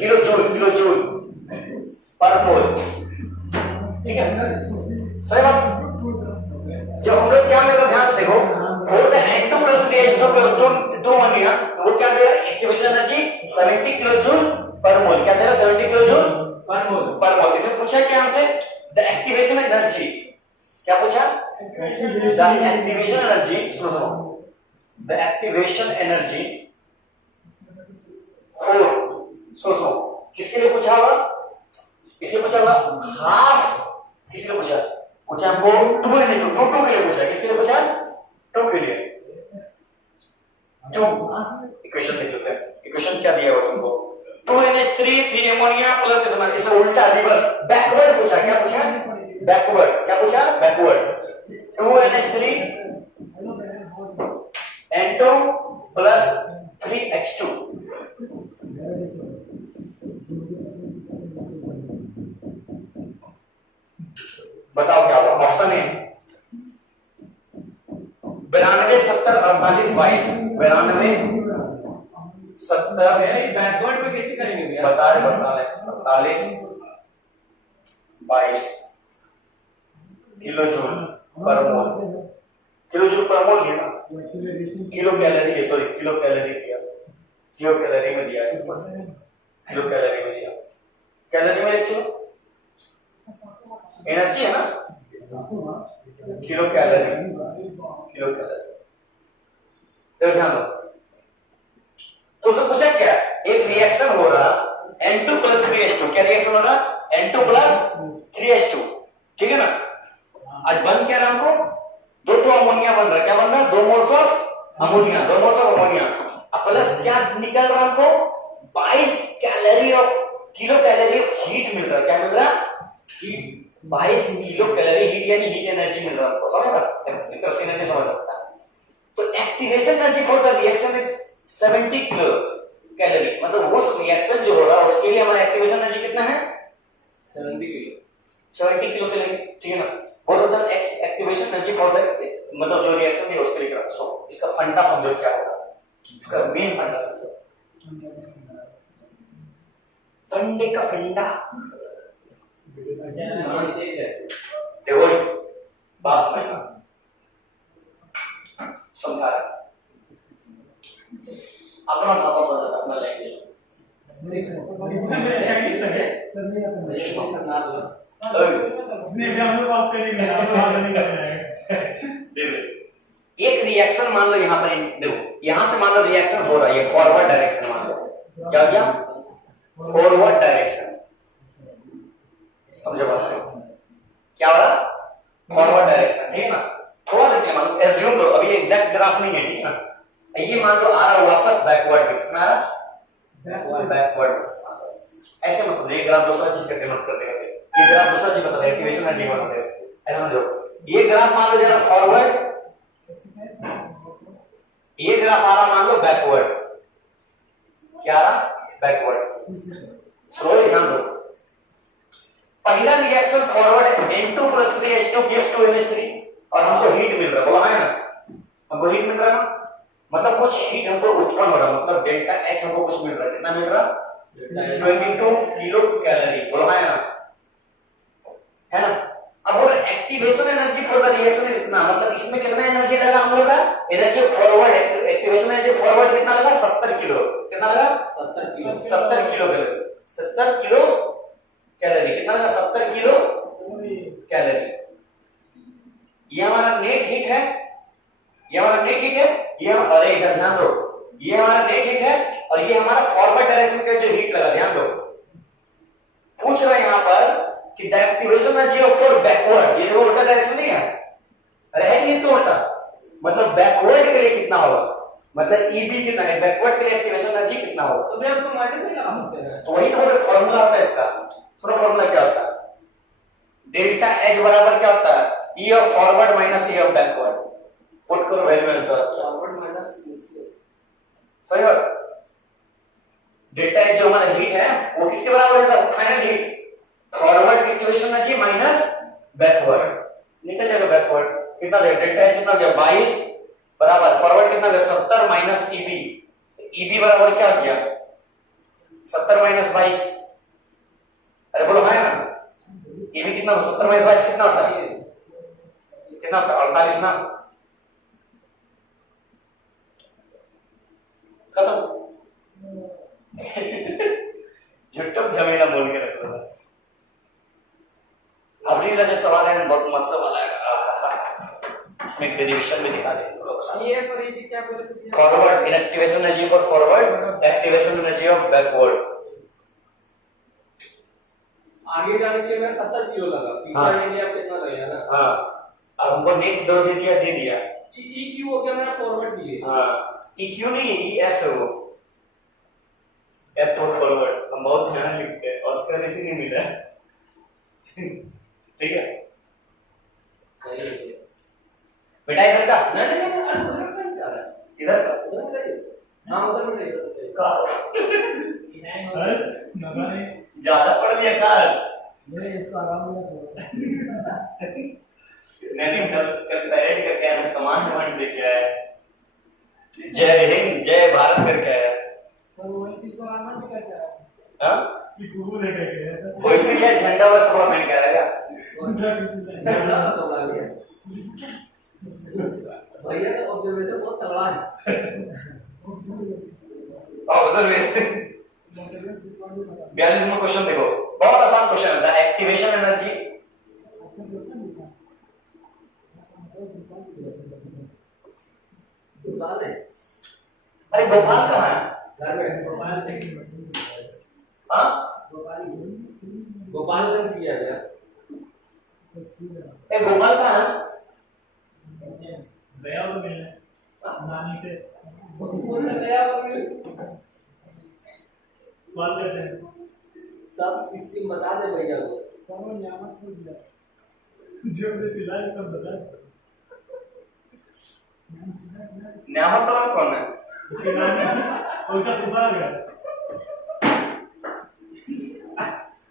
kilo joule per mole, ठीक है सही बात। जब हम लोग क्या मिला ध्यान से देखो, और the N2 plus 3H2 plus 2 ammonia, तो वो क्या दे रहा है activation energy 70 kilo joule per मोल, क्या दे रहा है 70 किलो जूल पर मोल। इसे पूछा क्या हमसे, द एक्टिवेशन एनर्जी, क्या पूछा द एक्टिवेशन एनर्जी, सुनो द एक्टिवेशन एनर्जी फॉर, सुनो किसके लिए पूछा होगा, इसे पूछा होगा हाफ, किसके लिए पूछा हमको 2 के लिए पूछा, किसके लिए पूछा 2 के लिए। 2 इक्वेशन लिख लेते हैं, इक्वेशन क्या दिया हुआ तुमको 2NH3 3 अमोनिया प्लस इतना, इसे उल्टा रिवर्स बैकवर्ड पूछा, क्या पूछा backward, 2NH3 N2 plus 3H2, बताओ क्या होगा, ऑप्शन ए 92 70 48 22, 92 70 बैकवर्ड में कैसे करेंगे भैया? बता रहे 48 22 किलो जूल पर मोल, किलो जूल पर मोल है ना, किलो कैलोरी है, सॉरी किलो कैलोरी दिया, किलो कैलोरी में दिया, किलो कैलोरी में दिया, कैलोरी में लिखो एनर्जी है ना, किलो कैलोरी, तो ध्यान दो। तो उसने पूछा क्या, एक रिएक्शन हो रहा N2 plus 3H2, क्या रिएक्शन हो रहा N2 plus 3H2, ठीक है ना। आज बन क्या रहा हमको, 2 अमोनिया बन रहा, क्या बन रहा 2 मोल्स ऑफ अमोनिया, अब प्लस क्या निकल रहा हमको 22 calorie of kilo calorie of heat मिल रहा, क्या मिल रहा 22 किलो कैलोरी हीट, यानी हीट एनर्जी मिल रहा है, समझ रहा एनर्जी समझ सकता है। तो activation energy for the reaction is 70 kilo calorie, मतलब वो रिएक्शन जो हो रहा है उसके लिए हमारा एक्टिवेशन एनर्जी कितना है 70 किलो कैलोरी, ठीक है ना। What are the activation energy for the, मतलब जो रिएक्शन है उसके लिए, सो इसका फंडा समझो क्या होगा, इसका मेन फंडा समझो, फंडे का फंडा देखो बात समझना, समझा रहा अपना भाषा समझ, अपना लैंग्वेज नहीं सर, सर नहीं आता मुझे। एक रिएक्शन मान लो यहाँ पर, देखो यहाँ से मान लो रिएक्शन हो रहा है, ये फॉरवर्ड डायरेक्शन मान लो, क्या फॉरवर्ड डायरेक्शन, समझो बात क्या हो रहा फॉरवर्ड डायरेक्शन, ठीक है ना। थोड़ा देखिए मान लो, एज्यूम करो, अभी एग्जैक्ट ग्राफ नहीं है, ठीक है ना, ये मान लो आ रहा वापस बैकवर्ड, किसमें आ रहा बैकवर्ड, ऐसे मतलब ये ग्राफ दूसरा चीज करके मत कर देगा, फिर ये ग्राफ दूसरा चीज बता देगा, एक्टिवेशन एनर्जी बता देगा, ऐसा समझो। ये ग्राफ मान लो जरा फॉरवर्ड, ये ग्राफ आ रहा मान लो बैकवर्ड, क्या आ रहा बैकवर्ड, स्लो ध्यान दो। पहला reaction forward N2 plus 3H2 gives 2NH3 और हमको हीट मिल रहा, बोला है ना, हमको हीट मिल रहा ना, मतलब कुछ हीट हमको उत्पन्न हो रहा, मतलब डेल्टा H हमको कुछ मिल रहा, कितना मिल रहा 22 किलो कैलोरी, बोला है ना। अब और activation energy for the reaction is इतना, मतलब इसमें कितना एनर्जी लगा हम लोग का, energy forward, activation energy forward कितना लगा 70 किलो, कितना लगा 70 किलो कैलोरी, 70 किलो कैलोरी, कितना लगा 70 किलो कैलोरी। ये हमारा नेट हीट है, ये हमारा नेट हीट है, ये अरे इधर ध्यान दो, ये हमारा नेट हीट है और ये हमारा फॉरवर्ड डायरेक्शन का जो हीट लगा, ध्यान दो। पूछ रहा है यहां पर कि the activation energy of for backward, ये देखो उल्टा डायरेक्शन नहीं है, अरे है नहीं इसको उल्टा, मतलब बैकवर्ड के लिए कितना होगा, मतलब EB कितना है, बैकवर्ड के लिए एक्टिवेशन एनर्जी कितना होगा, तो भैया उसको माइनस नहीं लगा सकते हैं, तो वही तो फॉर्मूला होता है इसका। सुनो फॉर्मूला क्या होता है, डेल्टा H बराबर क्या होता है, E of forward minus E of backward, put करो वैल्यू आंसर फॉरवर्ड माइनस सही बात। डेल्टा एच जो हमारा हीट है वो किसके बराबर है? Final heat. Forward activation energy minus backward, निकल जाएगा बैकवर्ड। कितना देगा डेल्टा एच? कितना गया 22 बराबर फॉरवर्ड कितना गया 70 माइनस ईबी। तो ईबी बराबर क्या गया 70 माइनस 22। अरे बोलो है ना, ईबी कितना 70 माइनस 22 कितना होता है? कितना होता है? 48 ना। खत्म। झुट्टो जमीना बोल के रख लो। अब अगला जो सवाल है बहुत मस्त सवाल है, इसमें डेरिवेशन में दिखा देंगे लोग। ये पर ये क्या बोले थे? Forward inactivation energy for forward, activation energy of backward. आगे जाने के लिए मैं 70 किलो लगा, पीछे हाँ। आने के लिए अब कितना लगेगा ना? हाँ अब हमको नेक्स्ट दो दे दिया ई क्यू हो गया मेरा फॉरवर्ड के लिए। हाँ ई क्यू नहीं ई एफ है वो, एफ फॉर फॉरवर्ड। हम बहुत ध्यान लिखते हैं, ऑस्कर इसी नहीं मिला ठीक है बेटा। इधर का नहीं नहीं नहीं उधर का क्या है? इधर का उधर का ही। हां उधर का ही, उधर का ही। का बस नगाने ज्यादा पढ़ लिया काश। मेरे इसका आराम में थोड़ा सा मैंने कल पैरेड करके आया, कमांड कमांड दे के आया, जय हिंद जय भारत करके आया। तो वो चीज को आराम में क्या है हाँ की गुरु लेके गए वो इसीलिए झंडा वाला कपड़ा पहन के आएगा। झंडा का तो लग गया भैया का ऑब्जर्वेशन बहुत तगड़ा है। ऑब्जर्वेशन 42वां क्वेश्चन देखो, बहुत आसान क्वेश्चन है। द एक्टिवेशन एनर्जी दुकान है अरे गोपाल कहाँ है? घर में हाँ गोपालगंज किया गया। ए गोपाल कहाँ है? गया वो मिलने नानी से बोल गया कॉल करते हैं। सब इसकी बता दे भैया को। कौन नियामत को दिया जो हमने चिल्लाया सब बता। न्यामत वाला कौन है? उसके नानी उसका फुफा आ गया।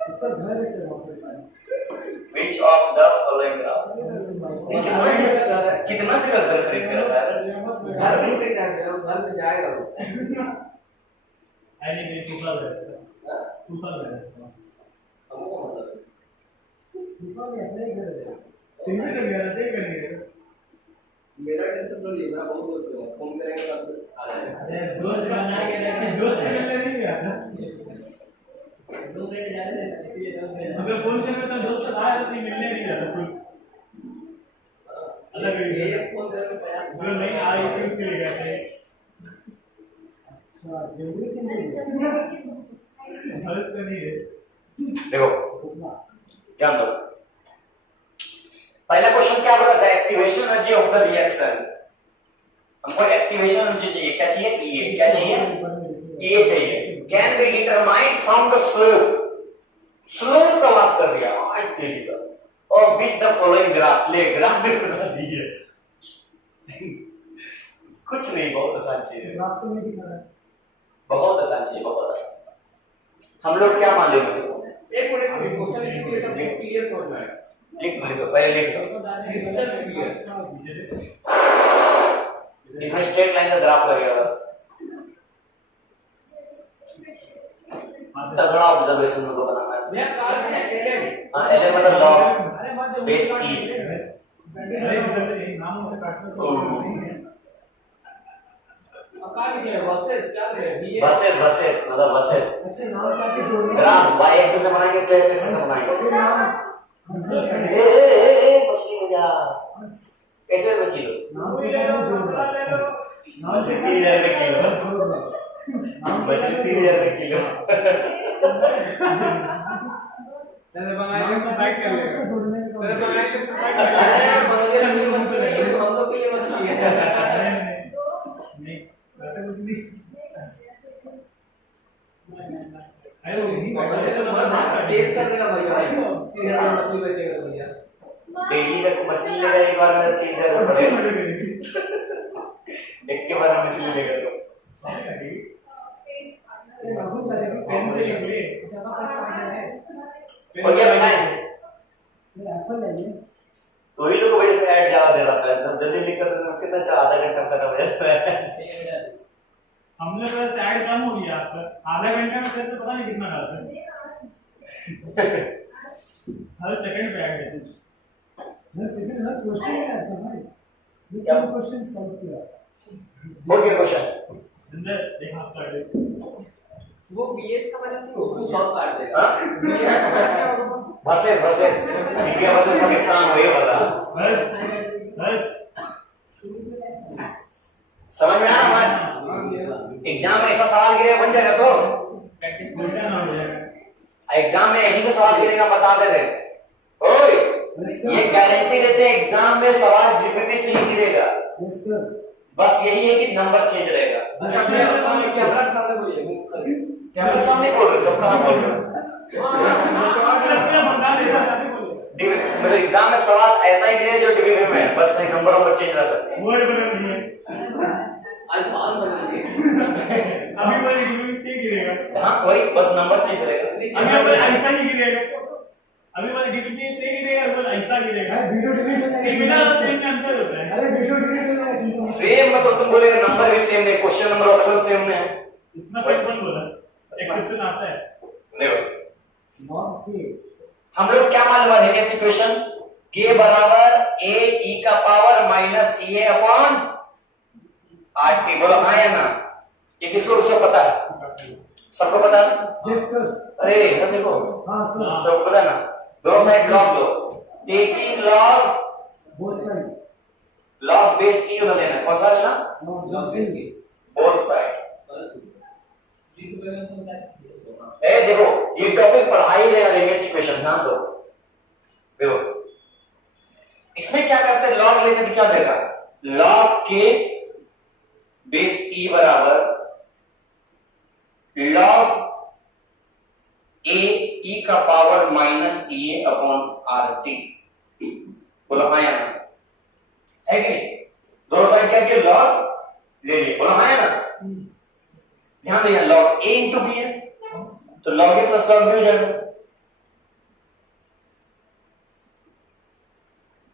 इसका घर से वहां पे Which of the following are? कितना जगह घर खरीद के रखा है? घर में नहीं जाएगा, घर में जाएगा वो। आई नहीं फुफा गया फुफा गया हमको मतलब दीपा में अपने ही घर है तुम भी तो गया थे करेंगे। मेरा टेंशन तो लेना बहुत दोस्त है, फोन करेंगे तब आ जाएगा। अरे दोस्त बना के रखे, दोस्त से मिलने नहीं गया था। दोस्त लेके जा रहे थे इसलिए दोस्त गए। अगर फोन करने से दोस्त आया तो नहीं मिलने नहीं जाता कोई। अलग ही ये फोन करके प्रयास जो नहीं आई थी उसके लिए गए थे। अच्छा जरूरी थी नहीं गलत तो नहीं है। देखो ध्यान दो, पहला क्वेश्चन क्या बोला? The activation energy of the reaction. हमको एक्टिवेशन एनर्जी चाहिए, क्या चाहिए? ये क्या चाहिए? ये चाहिए। Can be determined from the slope. Slope का बात कर दिया आज तेरी का। और विच द फॉलोइंग ग्राफ, ले ग्राफ भी बता दिए कुछ नहीं, बहुत आसान चीज है, रात को नहीं दिखा रहा है बहुत आसान चीज, बहुत आसान। हम लोग क्या मान लेंगे? एक मिनट क्वेश्चन क्लियर समझ में आएगा। लिख लो पहले, लिख लो। क्रिस्टल क्लियर इसमें स्ट्रेट लाइन का ग्राफ लगेगा बस। तगड़ा ऑब्जर्वेशन को बनाना है। मैं कार में एलएम हां एलएम मतलब लॉग बेस ई। अरे इधर एक नाम से काटना तो कार में वर्सेस क्या है बीए वर्सेस वर्सेस मतलब वर्सेस अच्छा नाम काटे जोड़ने ग्राफ y एक्सिस से बनाएंगे तो एक्सिस से बनाएंगे। ये नाम ए मछली मजा कैसे रुपए किलो? नाम के बारे में जोड़ रहा है मछली 3000 रुपए किलो, मछली 3000 रुपए किलो। तेरे बंगाली से साइड कर ले, से जोड़ने का तेरे बंगाली से साइड कर ले। अरे बनोगे रंगीन मछली नहीं है, हम लोग के लिए मछली है। नहीं ऐसा कुछ नहीं। अरे वो नहीं टेस्ट करने का भैया 3000 मछली बेचेगा तो भैया डेली का मछली लेगा एक बार में 30,000 रुपए। एक के बारे में इसलिए लेकर लो। ये लागू करेगी पेन से लिख ले। जगह पर फाइल है हो गया बेटा, ये एप्पल है ये तो ही लोग वजह से ऐड ज्यादा दे रहा था, जब जल्दी लिख कर कितना चाह आधा घंटा खत्म हो जाता है। हमने बस ऐड कम हो गया आपका, आधा घंटा में सिर्फ पता नहीं कितना डालते हैं। हर सेकंड पे ऐड है। मैं सेकंड हर क्वेश्चन में आता भाई, ये क्या? क्वेश्चन सॉल्व किया हो गया क्वेश्चन। अंदर एक हाथ कर दे। वो बीएस का मतलब नहीं होगा, शॉर्ट काट देगा। हाँ? वर्सेस इंडिया वर्सेस पाकिस्तान वही वाला। बस बस समझ में आया हमारे? एग्जाम में ऐसा सवाल गिरे बन जाएगा तो उल्टा ना हो जाए। एग्जाम में यही से सवाल गिरेगा बता दे रहे। ओए ये गारंटी देते हैं एग्जाम में सवाल जीपीपी से ही गिरेगा, यस सर बस यही है कि नंबर चेंज रहेगा। अच्छा मैं कैमरा के सामने बोलिए, मुंह करके। कैमरा के सामने बोल रहे हो, कब कहाँ बोल रहे हो? मतलब एग्जाम में सवाल ऐसा ही गिरे जो डीबीबी में है, बस नहीं नंबर और चेंज रह सकते हैं। वर्ड बदल दिए। आज सवाल बदल दिए। अभी वाली डिग्री से गिरेगा। हाँ वही, बस नंबर चेंज रहेगा। अभी वाला ऐसा ही गिरेगा। अभी वाली डिग्री से गिरेगा, अभी वाला ऐसा गिरेगा। भाई वीडियो डिलीट करना सिमिलर और सेम में अंतर होता है। अरे वीडियो डिलीट करना है सेम मतलब तुम बोलेगा नंबर भी सेम है, क्वेश्चन नंबर ऑप्शन सेम है। इतना सच कौन बोला? एक्सेप्शन आता है। देखो नॉट के हम लोग क्या मालूम है देखिए इक्वेशन k बराबर a e का power minus e upon rt। बोलो हाँ या ना? ये किसको किसको पता है? सबको पता है? यस सर अरे इधर देखो, हां सर सबको पता है ना? दोनों साइड लॉग लो, taking log both side log base e होना लेना, कौन सा लेना? Log base both side. ए देखो ये टॉपिक पढ़ाई लेना रेडियस इक्वेशन ध्यान दो। देखो इसमें क्या करते हैं, लॉग लेते हैं, क्या हो जाएगा? लॉग के बेस e बराबर लॉग a e का power minus e upon rt। बोलो हाँ या ना? है कि नहीं? दोनों साइड क्या किया, लॉग ले लिए। बोलो हाँ या ना? ध्यान दो, लॉग a इंटू बी है तो log a plus log B हो जाएगा।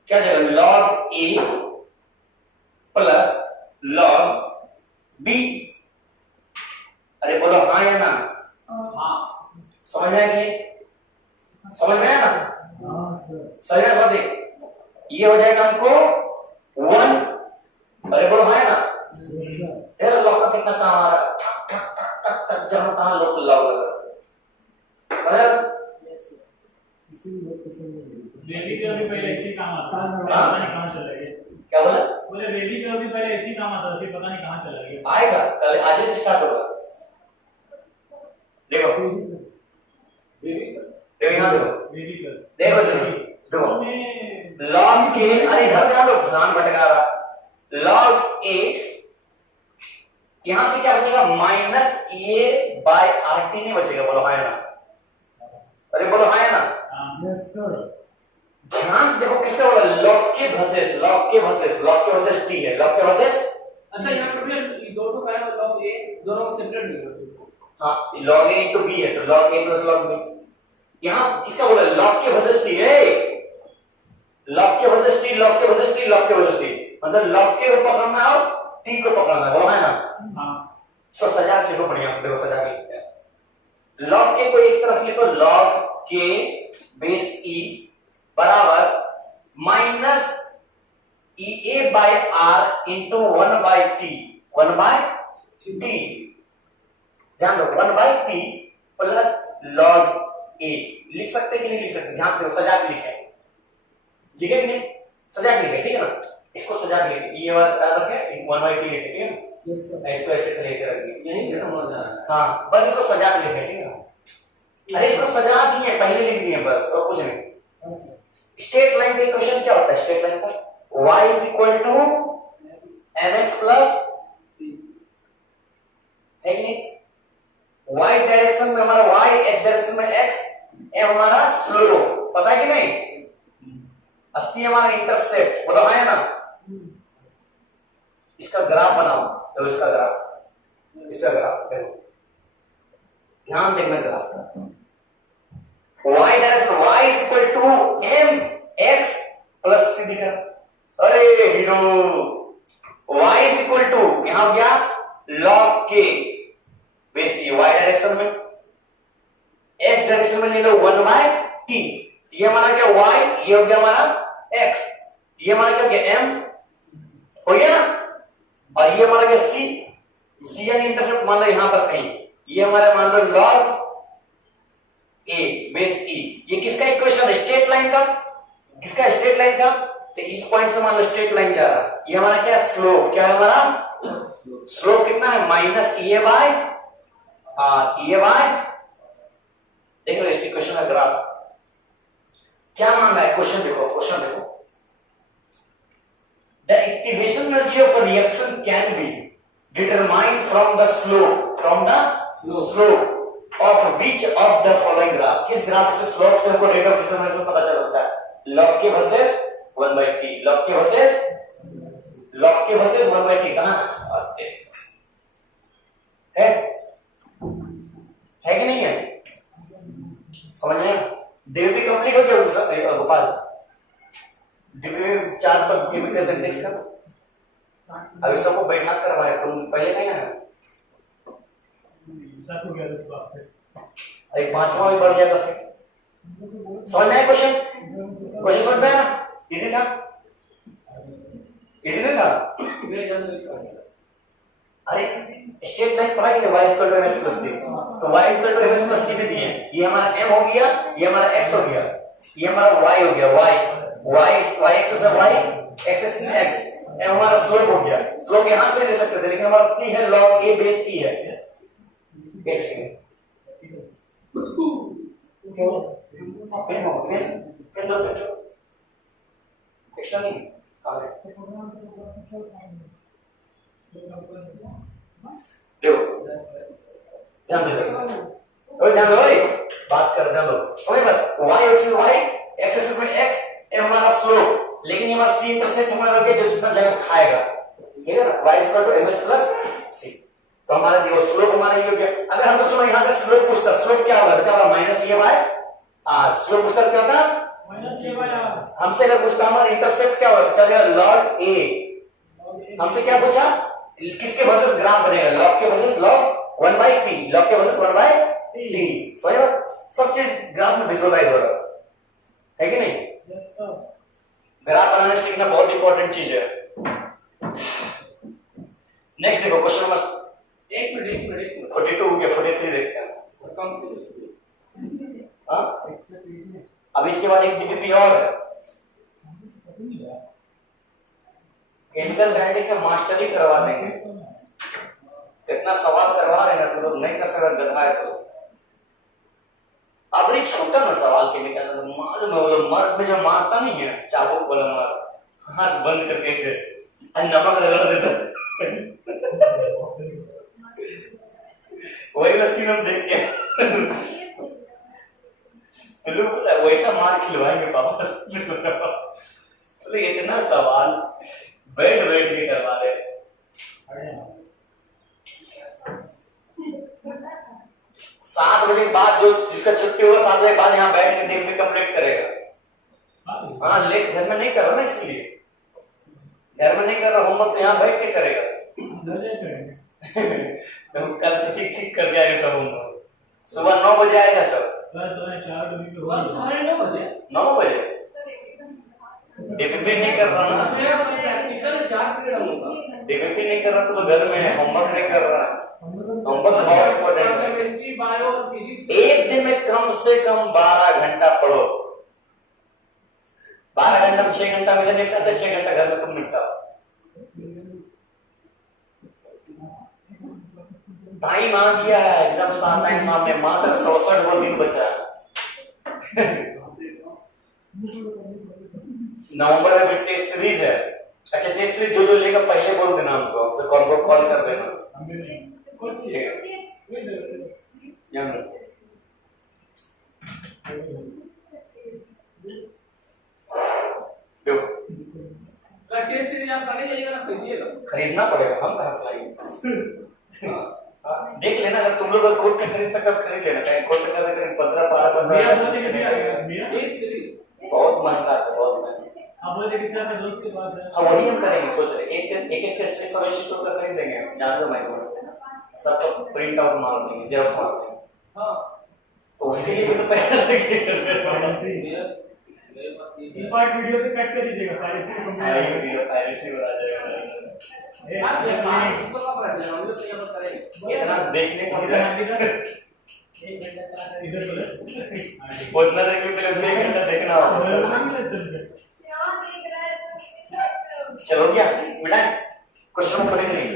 क्या जाएगा? Log a plus log b। अरे बोलो हाँ या ना? हाँ समझ में आया कि समझ में आया ना? हां सर सही ना? सब ये हो जाएगा हमको 1। अरे बोलो हाँ या ना? यस सर यार लॉग का कितना काम आ रहा है, ठक ठक ठक ठक ठक जहां कहां लॉग लगा लगा। अरे इसी लोग किसी ने बेबी का भी पहले ऐसे काम आता था, हाँ। पता नहीं कहां चला गया। क्या बोला? बोले बेबी का भी पहले ऐसे काम आता था, फिर पता नहीं कहां चला गया। आएगा कल, आज से स्टार्ट होगा। देखो देखो यहाँ देखो बेबी का देखो देखो लॉग के, अरे इधर ध्यान दो, ध्यान भटका रहा। लॉग a यहां से क्या बचेगा? Minus A by R T नहीं बचेगा। बोलो हाँ या ना? अरे बोलो हाँ या ना? यस सर ध्यान से देखो किसने बोला, लॉग के वर्सेस टी है, लॉग के वर्सेस। अच्छा यहाँ पर भैया दोनों का लॉग ए दोनों सेपरेट नहीं होते। हाँ लॉग ए इंटू बी है तो लॉग ए प्लस लॉग बी। यहाँ किसका बोला? लॉग के वर्सेस टी है, लॉग के वर्सेस टी, लॉग के वर्सेस टी, लॉग के वर्सेस टी, मतलब लॉग के को पकड़ना है और टी को पकड़ना है। बोलो है ना? हां सो सजा के लिखो, बढ़िया से देखो सजा के लिखते हैं। लॉग के को एक तरफ लिखो, लॉग के बेस ई बराबर minus E A by R into 1 by T, 1 by T. ध्यान दो 1 by T plus log A. लिख सकते कि नहीं लिख सकते? ध्यान से देखो, सजा के लिखे, लिखे कि नहीं? सजा के लिखे, ठीक है ना? इसको सजा के लिखे, ये रखे 1 बाय टी लिखे, ठीक है? यस सर इसको ऐसे ऐसे रखिए। यहीं से समझ आ रहा है। हाँ बस इसको सजा के लिखे, ठीक है ना? अरे इसको सजा दी है, पहले लिख दिए बस, और कुछ नहीं। यस सर स्ट्रेट लाइन का इक्वेशन क्या होता है? स्ट्रेट लाइन का y is equal to mx plus, है कि नहीं? y डायरेक्शन में हमारा y, x डायरेक्शन में x, m हमारा स्लोप, पता है कि नहीं? 80 हमारा इंटरसेप्ट। बोलो है ना? इसका ग्राफ बनाओ, तो इसका ग्राफ देखो, ध्यान देना ग्राफ का। y direction y is equal to m x plus c दिखा, अरे hero, y is equal to यहां हो गया log k base y direction में, x डायरेक्शन में ले लो 1 बाय t, ये हमारा क्या y, ये हो गया हमारा x, ये हमारा क्या हो गया m, हो गया ना, और ये हमारा क्या c यानी इंटरसेप्ट मान लो यहां पर कहीं, ये हमारा मान लो log a बेस e, ये किसका इक्वेशन है, स्ट्रेट लाइन का, किसका स्ट्रेट लाइन का, तो इस पॉइंट से मान लो स्ट्रेट लाइन जा रहा है, ये हमारा क्या स्लोप, क्या है हमारा स्लोप कितना है, माइनस ए बाय देख लो इस इक्वेशन का ग्राफ क्या मान रहा है, क्वेश्चन देखो, the activation energy of a reaction can be determined from the slope of which of the following graph, किस ग्राफ से स्लोप से हमको रेट ऑफ डिटरमिनेशन पता चल सकता है, log k versus 1 by t, log k versus 1 by t, कहां आते है कि नहीं है, समझ में, डीवीपी कंप्लीट हो गया गोपाल, डीवीपी 4 तक केमिकल इंडेक्स का अभी सबको बैठा करवाया, तुम पहले नहीं ना हो गया इस बात पे, एक पांचवा भी बढ़ जाएगा फिर, समझ में आया क्वेश्चन समझ में आया ना, इजी था, इजी नहीं था, अरे स्ट्रेट लाइन पढ़ा कि y equal to mx plus c, तो y equal to mx plus c भी दिए, ये हमारा m हो गया, ये हमारा x हो गया, ये हमारा y हो गया, y एक्सिस में y, x एक्सिस में x, m हमारा स्लोप हो गया, स्लोप यहां से भी दे सकते थे, लेकिन हमारा c है log a बेस e है, x है, क्यों पेन दो एक्स्ट्रा नहीं कहां है, देखो ध्यान दो बात कर, ध्यान दो समझ बात, y axis y, x axis में x, m हमारा स्लोप, लेकिन ये हमारा c इंटरसेप्ट हमारा लगे जो जितना जगह खाएगा, ठीक है ना, y equal to mx plus c, तो हमारा देखो स्लोप हमारा ये हो गया, अगर हमसे सुनो यहां से स्लोप पूछता, स्लोप क्या होगा, क्या होगा minus A by R, slope पूछता क्या होता माइनस ए बाय आर, हमसे अगर पूछता हमारा इंटरसेप्ट क्या होगा, क्या होगा log a, हमसे क्या पूछा, किसके वर्सेस ग्राफ बनेगा, log के versus log 1 by t, log के वर्सेस 1 by t, समझ रहे, सब चीज ग्राफ में विजुअलाइज हो रहा है कि नहीं, ग्राफ बनाने सीखना बहुत इंपॉर्टेंट चीज है। नेक्स्ट देखो क्वेश्चन नंबर एक मिनट 42 हो गया, 43 देखते हैं, हाँ अब इसके बाद एक डीपीपी और है, केमिकल काइनेटिक्स से मास्टरी करवा देंगे, इतना सवाल करवा रहे हैं तो लोग नहीं कर सकते, गधा है तो अब नहीं छोटा ना सवाल केमिकल में, मालूम है वो मर्द में जो मारता नहीं है चाबुक वाला मार, हाथ बंद करके से नमक लगा देता वही सीन हम देख के तो लोग पता है वैसा मार खिलवाएंगे पापा तो इतना सवाल बैठ के करवा रहे, 7 बजे के बाद जो जिसका छुट्टी होगा 7 बजे के बाद यहाँ बैठ के दिन में कंप्लीट करेगा, हाँ लेट घर में नहीं कर रहा ना, इसलिए घर में नहीं कर रहा, होमवर्क तो यहाँ बैठ के करेगा तो कल से ठीक कर जाएगा सब होमवर्क, सुबह 9 बजे आएगा सब, 9 बजे डीपीपी नहीं कर रहा ना, डीपीपी नहीं कर रहा तो घर में है, होमवर्क नहीं कर रहा, होमवर्क बहुत इंपॉर्टेंट है, एक दिन में कम से कम 12 घंटा पढ़ो, 12 घंटा में 6 घंटा में निपटा, 6 घंटा घर में तुम निपटाओ, टाइम आ गया है एकदम टाइम सामने, मात्र 67 दिन बचा है नवंबर में भी टेस्ट सीरीज है, अच्छा टेस्ट सीरीज जो लेगा पहले बोल देना हमको, हमसे कॉल कर देना, ठीक है टेस्ट सीरीज आप खरीदिएगा, खरीदना पड़ेगा, हम कहाँ से लाएंगे? देख लेना, अगर तुम लोग खुद से खरीद सकते हो खरीद लेना, कहीं खुद से खरीद 15 बहुत महंगा है, बहुत महंगा। आप बोले किसी अपने दोस्त के पास है। हाँ वही हम करेंगे, सोच रहे एक टेस्ट सौ का खरीद लेंगे, जान लो मैं सबको प्रिंट आउट मार देंगे, जेरॉक्स मार देंगे। हाँ तो उसके लिए भी तो पैसा लगेगा। पार्ट वीडियो से कट कर दीजिएगा, पायरेसी को पायरेसी हो जाएगा। इसको कब रख लेना, हम लोग तो यहाँ पर करेंगे। इतना देखने को एक घंटा का इधर बोले उतना देख के पहले से 1 घंटा देखना होगा। चलो क्या बेटा, क्वेश्चन पढ़ेंगे नहीं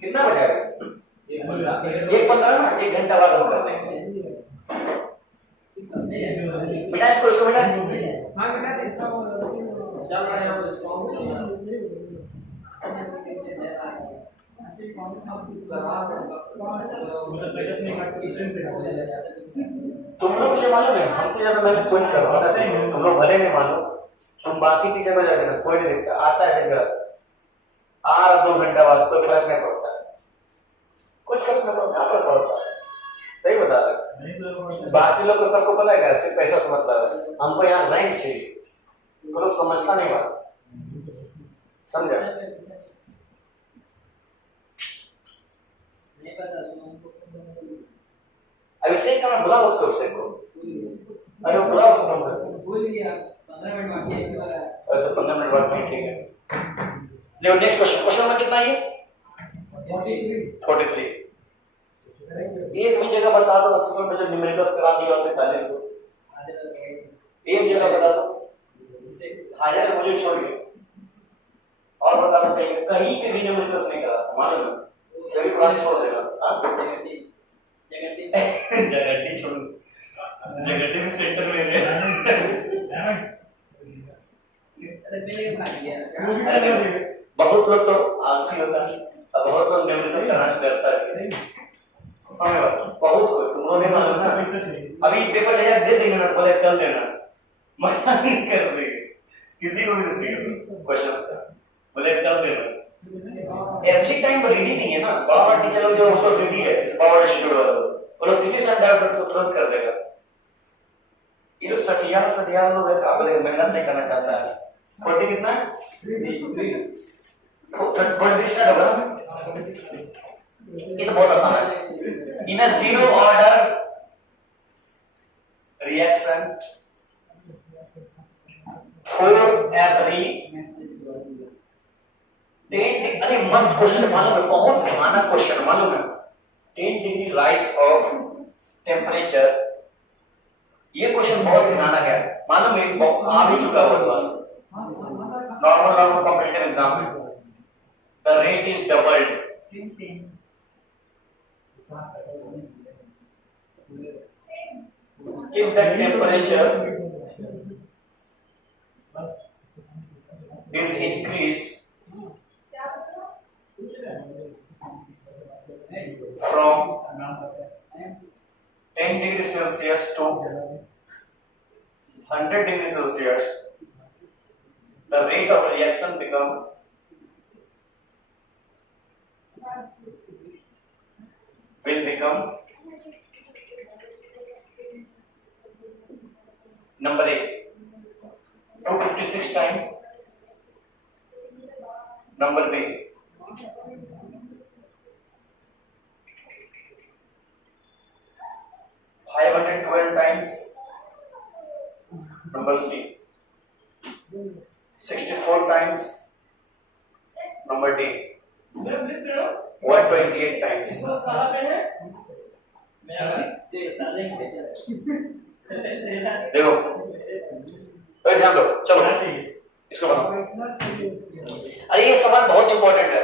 कितना बजाएगा? 1:15 ना, 1 घंटा बाद हम कर लेंगे बेटा, इसको बेटा। हाँ बेटा चल रहा है वो स्ट्रांग तुम लोग मुझे मालूम है, हमसे ज्यादा मैं कोई करवाता नहीं, तुम लोग भले नहीं मानो, तुम बाकी की जगह जाके ना, कोई नहीं देखता, आता है जगह आ 2 घंटा बाद कोई फर्क नहीं पड़ता, कुछ फर्क नहीं पड़ता, फर्क पड़ता। सही बता रहे, बाकी लोग को सबको पता है सिर्फ पैसा से मतलब है, हमको यहाँ रैंक चाहिए, तो लोग समझता नहीं बात, समझा? अभिषेक का बुला उसको, अभिषेक को, अरे वो बुला उसको, तो 15 मिनट बाद ठीक है। देखो नेक्स्ट क्वेश्चन नंबर कितना है? 43। एक भी जगह बता दो असेसमेंट में जो न्यूमेरिकल्स करा दिया होते 45 को, एक जगह बता दो, हायर मुझे छोड़ के, और बता दो कहीं पे भी न्यूमेरिकल्स नहीं करा, मालूम है? कभी पढ़ाई छोड़ देगा, जगड्डी छोड़, जगड्डी में सेंटर में बहुत लोग तो आलसी होता है, बहुत लोग न्यूमेरिकल करना डरता है, समझ बात, बहुत कोई तुम लोग नहीं मालूम ना, अभी पेपर दे देंगे ना, बोले कल देना, मना नहीं कर रहे किसी को भी देते क्वेश्चंस का, बोले कल देना। एवरी टाइम रीडिंग नहीं है ना, बड़ा टीचर लोग जो उसको रीडी है, इस पावर शेड्यूल वाला वो लोग किसी से डाउट को तुरंत कर देगा। ये लोग सटिया लोग है, काबिल मेहनत नहीं करना चाहता है। 40 कितना है? 40 स्टार्ट होगा ना, ये तो बहुत आसान है। In a zero order reaction for every 10, अरे मस्त क्वेश्चन मालूम है, बहुत भयानक क्वेश्चन मालूम है। 10 डिग्री राइज ऑफ टेम्परेचर, ये क्वेश्चन बहुत भयानक है मालूम है, आ भी चुका हुआ नॉर्मल कॉम्पिटिटिव एग्जाम में। The rate is doubled if the temperature is increased from 10 degrees Celsius to 100 degrees Celsius, the rate of reaction will become number 8 256 times, number B 512 times, number C 64 times, number D 128 times। काला पेन है देखो ध्यान दो, चलो इसको बनाओ। अरे ये सवाल बहुत इंपॉर्टेंट है।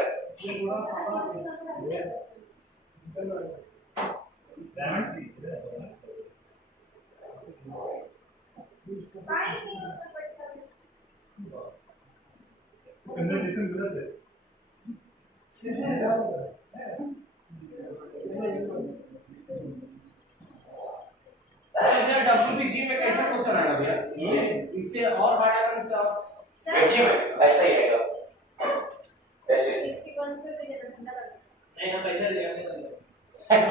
WBG में कैसा क्वेश्चन आएगा भैया? इससे और हार्ड आएगा, इससे और FG में ऐसा ही आएगा, ऐसे। नहीं हम पैसा ले आते हैं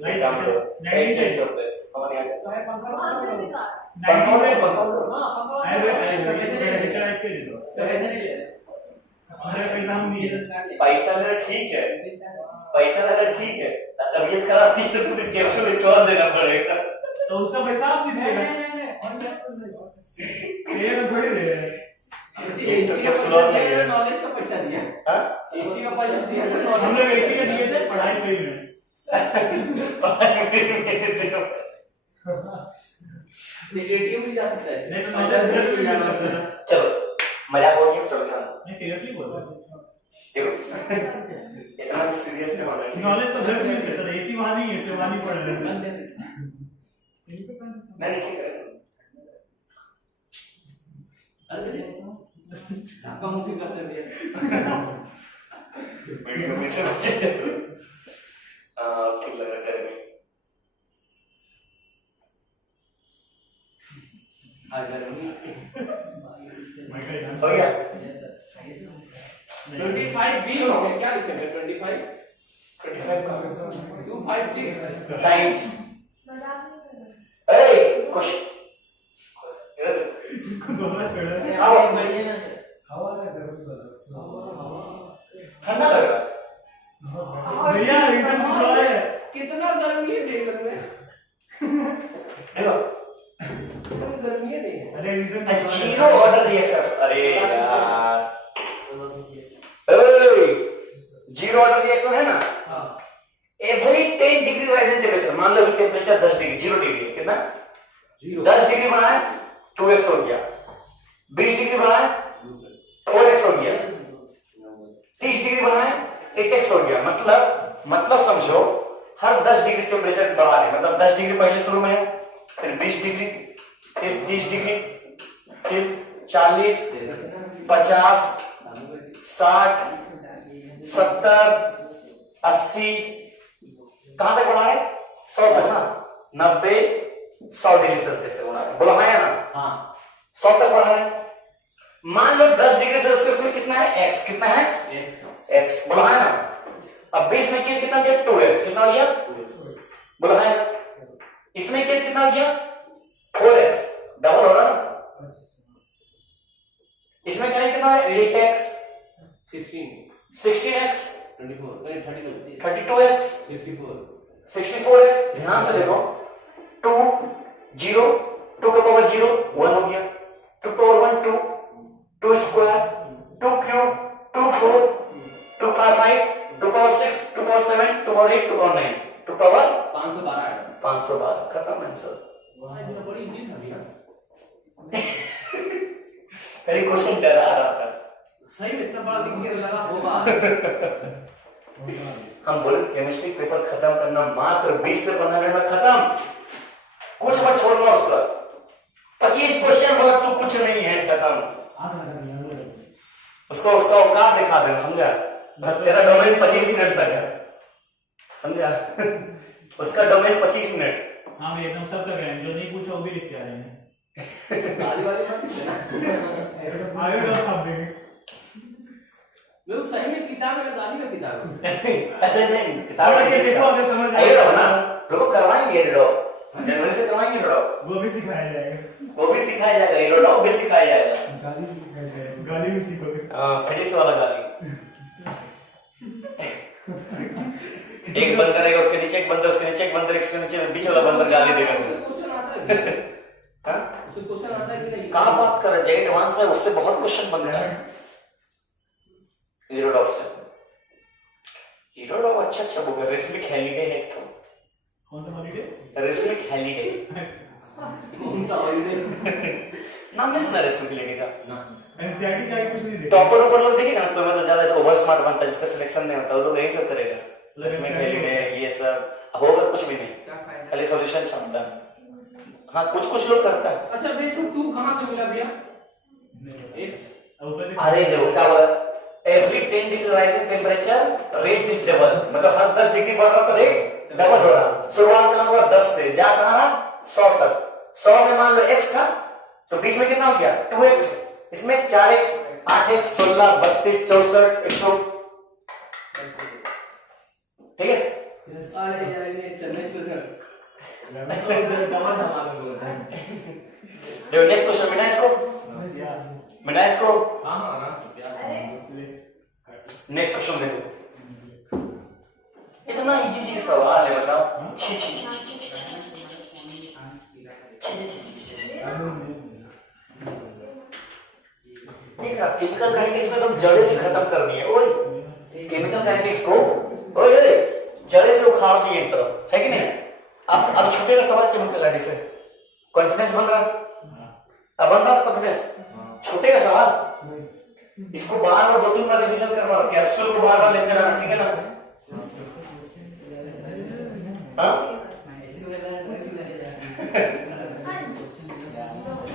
लाइट काम करो, नहीं चेंज करो प्लीज, हमारे यहाँ चाहे पंखा नहीं में पंखा पैसे नहीं रिचार्ज के लिए पैसे नहीं ले हमारे पैसा हम नहीं है पैसा मेरा ठीक है, पैसा मेरा ठीक है, तबीयत खराब थी तो फिर कैप्सूल एक और देना पड़ेगा, तो उसका पैसा आप दीजिएगा ये तो थोड़ी दे एक तो कैप्सूल और लगेगा। नॉलेज का पैसा दिया, हाँ एसी का पैसा दिया, हम लोग एसी का दिए थे पढ़ाई फ्री में एटीएम भी जा सकता है, नहीं तो नजर भी जा सकता है। चलो मजाक हो गया, चलो ध्यान नहीं सीरियसली बोल रहा हूँ देखो इतना भी सीरियस नहीं होना चाहिए। नॉलेज तो घर में मिल सकता है एसी वहां नहीं है इसलिए वहां नहीं पढ़ रहे नहीं ठीक है, अरे आपका मुझे करते दिया वीडियो में से बचे ठीक लग रहा है में हो गया 25 बी हो गया, क्या लिखेंगे 25 25 का 256 टाइम्स ए कुछ इसको दोहरा छोड़ा हाँ बढ़िया ना हवा ना गर्मी वाला ठंडा लग रहा भैया रीजन कुछ और है कितना गर्मी है देख रहे हैं, देखो कितना गर्मी है देख, अरे रीजन जीरो ऑर्डर रिएक्शन, अरे यार ए जीरो ऑर्डर रिएक्शन है ना, हाँ every 10 degree rise in temperature, मान लो कि टेम्परेचर 10 डिग्री 0 डिग्री कितना 10 डिग्री बनाए 2x हो गया, 20 डिग्री बनाए 4x हो गया, 30 डिग्री बनाए 8x हो गया, मतलब समझो हर 10 डिग्री टेम्परेचर बढ़ा रहे, मतलब 10 डिग्री पहले शुरू में है, फिर 20 डिग्री, फिर 30 डिग्री, फिर 40, 50, 60, 70, 80, कहां तक बढ़ा रहे 100 तक ना, 90, 100 डिग्री सेल्सियस तक बढ़ा रहे, बोला है ना, हाँ 100 तक बढ़ा रहे। मान लो 10 डिग्री सेल्सियस में कितना है x, कितना है x, बोला है ना, अब 20 में कितना दिया 2x, कितना हो गया बोला है ना, इसमें कितना हो गया 4x, डबल हो रहा ना, इसमें क्या कितना है 8x, 16x, 32x, 64x, ध्यान से देखो 2 0 2 का पावर 0 1 हो गया, 2 power 1 2 2 square 2 cube 2 4 2 power 5 2 power 6 2 power 7 2 power 8 2 power 9 2 power 512 है, 512 खत्म आंसर। वहां जो बड़ी इजी था भैया, मेरी क्वेश्चन कर रहा था, सही में इतना बड़ा लिख के लगा होगा, हम बोले केमिस्ट्री पेपर खत्म करना मात्र 20 से 15 मिनट में खत्म, कुछ मत छोड़ना उसका, 25 क्वेश्चन बोला तो कुछ नहीं है, खत्म, उसको उसका औकात दिखा देना, समझा, तेरा डोमेन 25 मिनट तक है, समझा उसका डोमेन 25 मिनट। हाँ मैं एकदम सब कर रहे हैं, जो नहीं पूछा वो भी लिख के आ रहे हैं गाली वाली मत देना, आगे तो छाप देंगे मैं उस सही में किताब है, गाली का किताब है, अरे नहीं किताब पढ़ के देखो आगे समझ आइए रहो ना, रुको करवाएंगे रो जनवरी से करवाएंगे रो, वो भी सिखाया जाएगा, वो भी सिखाया जाएगा, ये रो भी सिखाया जाएगा, गाली भी सिखाई जाएगी। गाली भी सीखोगे फिजिक्स वाला गाली एक बंद करेगा उसके नीचे एक बंदर, उसके नीचे एक बंदर, इसके नीचे बीच वाला बंदर गाली देगा। क्वेश्चन आता है, हाँ उससे क्वेश्चन आता है कि नहीं, कहाँ बात कर रहा है, एडवांस में उससे बहुत क्वेश्चन बनता है, हीरो डॉग से, हीरो डॉग अच्छा बुक है, रिस्मिक हैलिडे है, तो कौन सा हॉलीडे रिस्मिक हैलिडे कौन सा हॉलीडे, नाम नहीं सुना रिस्मिक हैलिडे का, एनसीईआरटी का ही कुछ नहीं देखा, टॉपर ऊपर लोग देखेगा ना, कोई मतलब ज्यादा ऐसा ओवर स्मार्ट बनता है जिसका सिलेक्शन नहीं होता, वो लोग यही सब करेगा, रिस्मिक हैलिडे ये सब होगा कुछ भी नहीं, खाली सॉल्यूशन छापता है, हाँ कुछ लोग करता है। अच्छा बेस 2 कहां से मिला भैया, x अरे देखो क्या बोला, every 10 degree rising temperature rate is double, मतलब हर 10 डिग्री बढ़ रहा तो रेट डबल हो रहा, शुरुआत कहां से 10 से जा कहां रहा 100 तक, 100 में मान लो x का तो 20 में कितना हो गया 2x, इसमें 4x 8x 16 32 64 100 ठीक है। अरे यार ये चेन्नई स्पेशल डबल धमाका बोलता है। देखो नेक्स्ट क्वेश्चन मिटा इसको हाँ आराम से नेक्स्ट क्वेश्चन देखो। इतना इजी सवाल है बताओ। छी छी छी छी देख रहा केमिकल काइनेटिक्स में तुम जड़े से खत्म कर दिए। ओए केमिकल काइनेटिक्स को ओए जड़े से उखाड़ दिए एक तरफ है कि नहीं। अब छूटेगा सवाल केमिकल काइनेटिक्स से। कॉन्फिडेंस बन रहा अब बन रहा कॉन्फिडेंस छूटेगा सवाल। इसको बार बार 2-3 बार रिवीजन करवा कैप्सूल को बार बार लेकर आना ठीक है ना।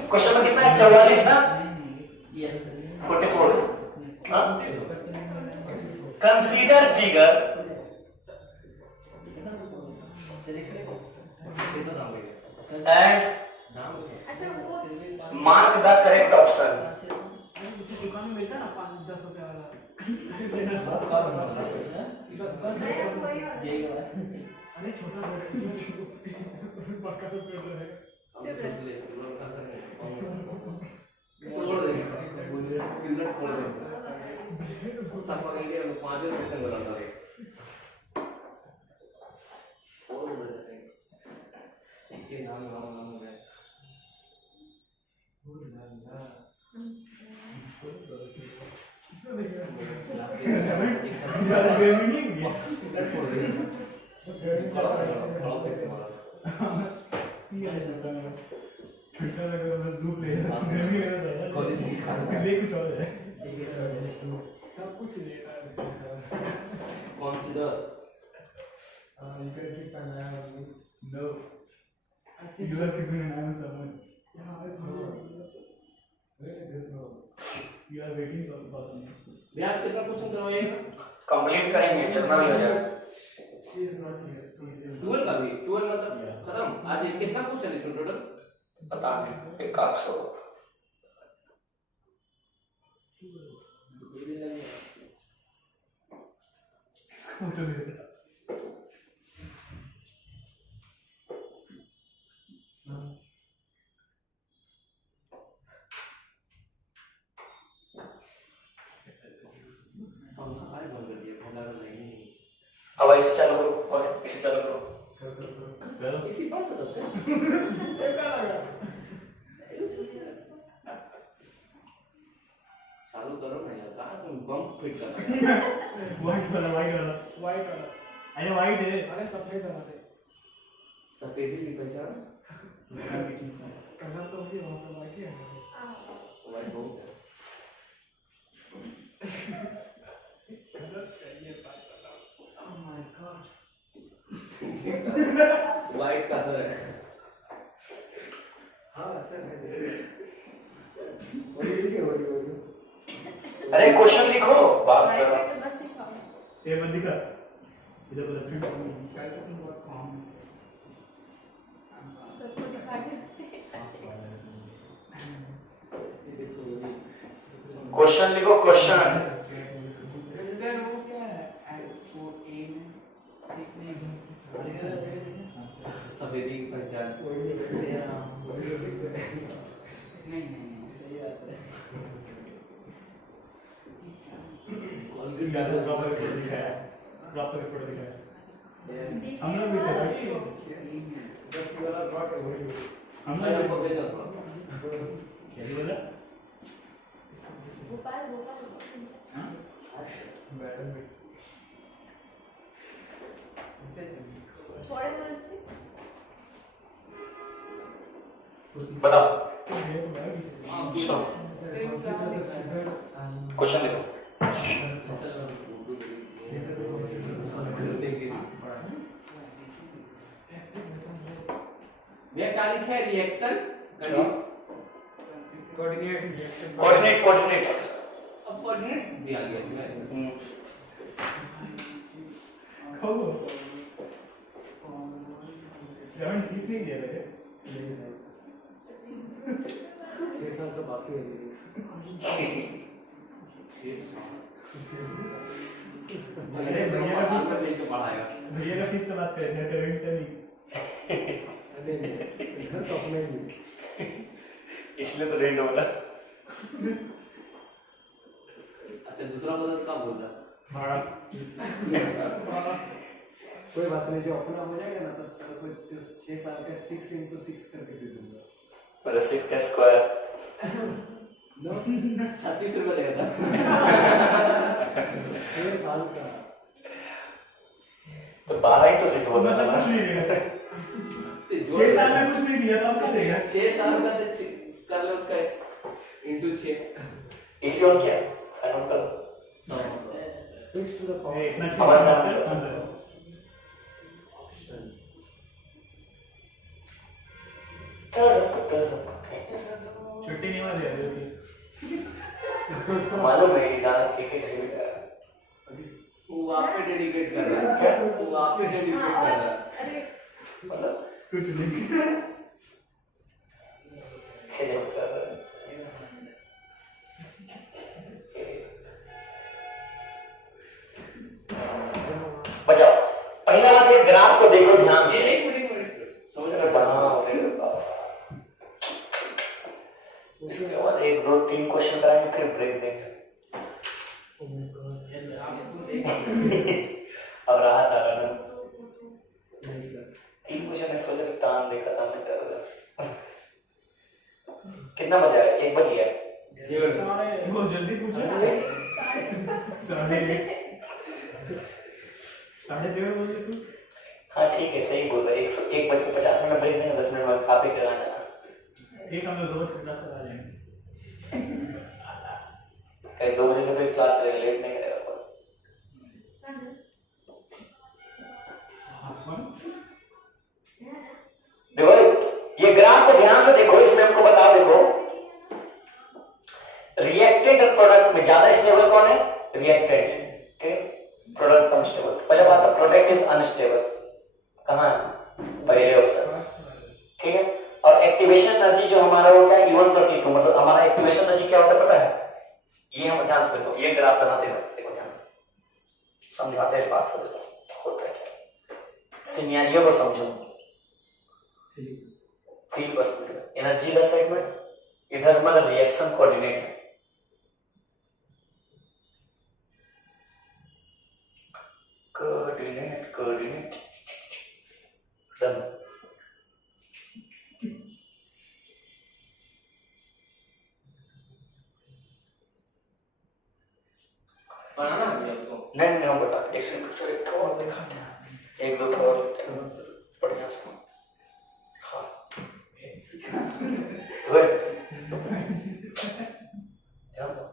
क्वेश्चन नंबर कितना है 44 ना 44। Consider figure and mark the correct option. दुकान में मिलता है ना 5-10 रुपए वाला अरे छोटा पक्का तो पेड़ रहेगा। तोड़ देंगे कितना तोड़ देंगे सब पकड़ेंगे 5 सेशन बनाता है और उधर जाएंगे ऐसे नाम हो गए ठंडा लगा बस धूप ले गर्मी लगा था ले कुछ और है सब कुछ ले रहा है। Consider you can keep an eye on me. No, you are keeping an eye on someone. Yeah, there's no. Really, there's no. You are waiting for someone. ब्याज कितना क्वेश्चन करवाइएगा कंप्लीट करेंगे जितना भी हो जाए। She is not here. She is in. 12 का भी 12 मतलब खत्म। आज कितना क्वेश्चन इसमें टोटल पता नहीं 100। फोटो ले रहा अब इसे चालू करो और इसे चालू करो। इसी बात तो से चालू करो ना यार कहा तुम बम फिट कर व्हाइट वाला अरे व्हाइट है अरे सफेद वाला है सफेदी की पहचान कलर तो मुझे वहां पर व्हाइट ही है व्हाइट बहुत है कलर चाहिए बात बताओ। ओह माय गॉड व्हाइट का सर है हां सर है वही अरे क्वेश्चन लिखो बात करो। ये मत दिखा इधर बोला फिर क्या तुम बहुत फॉर्म सबको दिखा दे क्वेश्चन लिखो क्वेश्चन। इधर वो क्या है वो ए में सफेदी की पहचान नहीं सही बात है कॉलगेट ज्यादा प्रॉपर दिखाया प्रॉपर फोटो दिखाया यस हम लोग भी थे यस जस्ट वाला रॉक है वही हम मैं लोग आपको भेजा था क्या बोला गोपाल हां मैडम भी थोड़े बहुत से बताओ हां सो क्वेश्चन लिखो। भैया क्या लिखा है रिएक्शन कोऑर्डिनेट रिएक्शन कोऑर्डिनेट अब कोऑर्डिनेट भी आ गया मैं खाओ लेवन फीस नहीं दिया था 6 साल तो बाकी है अरे भैया का बढ़ाएगा भैया का फीस का बात करें, घर का रेंट का नहीं। घर तो अपने ही है। इसलिए तो रेंट होगा। अच्छा दूसरा मदद कब बोल रहा भाड़ा कोई बात नहीं, जो अपना हो जाएगा ना तब सब कुछ जो 6 साल का 6 into 6 करके दे दूंगा। मतलब 6 का स्क्वायर। नो 36 रुपये लेगा था 6 साल का। तो 12 into 6 बोल रहा मतलब था कुछ ना। नहीं देगा। तो 6 साल में कुछ नहीं दिया तो अब क्या देगा? 6 साल का तो कर ले उसका इंटू 6 इसी और क्या फाइनल कर 6 to the power ए, इतना हमारा चीज़ नाम है, अंदर। छुट्टी नहीं वाली है अभी। मालूम है ये गाना के कहीं गा रहा है। वो आप पे डेडिकेट कर रहा है क्या वो आप पे डेडिकेट हाँ, कर और रहा है अरे मतलब कुछ नहीं। खेल कर रहा है। बजाओ पहला बात ये ग्राफ को देखो ध्यान से। एक मिनट समझ अच्छा रहा बनाओ फिर इसके बाद 1 2 3 क्वेश्चन कराएंगे फिर ब्रेक देंगे। अब राहत आ रहा है ना। नहीं सर। 3 क्वेश्चन है सोचा टाइम देखा था मैं कर रहा। कितना बजा है? 1 बज गया। बहुत जल्दी पूछो। साढ़े 1:30 बोल रहे तू। हाँ ठीक है सही बोल रहा है। 1:50 मिनट ब्रेक देंगे 10 मिनट बाद खा पी के आ जाना। ठीक हम लोग 2:50 तक आ जाएंगे। कहीं 2 बजे से फिर क्लास चलेगा लेट नहीं करेगा कोई। देखो ये ग्राफ को ध्यान से देखो इसमें हमको बता देखो रिएक्टेंट और प्रोडक्ट में ज्यादा स्टेबल कौन है? रिएक्टेंट। ठीक प्रोडक्ट कम स्टेबल। पहले बात है प्रोडक्ट इज अनस्टेबल। कहाँ है? पहले ऑप्शन। ठीक है और एक्टिवेशन एनर्जी जो हमारा हो गया E1 + E2 मतलब हमारा एक्टिवेशन एनर्जी क्या होता है पता है? ये हम ध्यान से देखो ये ग्राफ बनाते हैं देखो ध्यान समझाते हैं इस बात को देखो होता है क्या सिनेरियो को समझो फील बस एनर्जी का साइड में इधर हमारा रिएक्शन कोऑर्डिनेट है कोऑर्डिनेट डन बनाना है उसको नहीं हम बता एक सेकंड एक ठो और दिखाते हैं 1 2 ठो और लेते हैं बढ़िया से हाँ वे ध्यान दो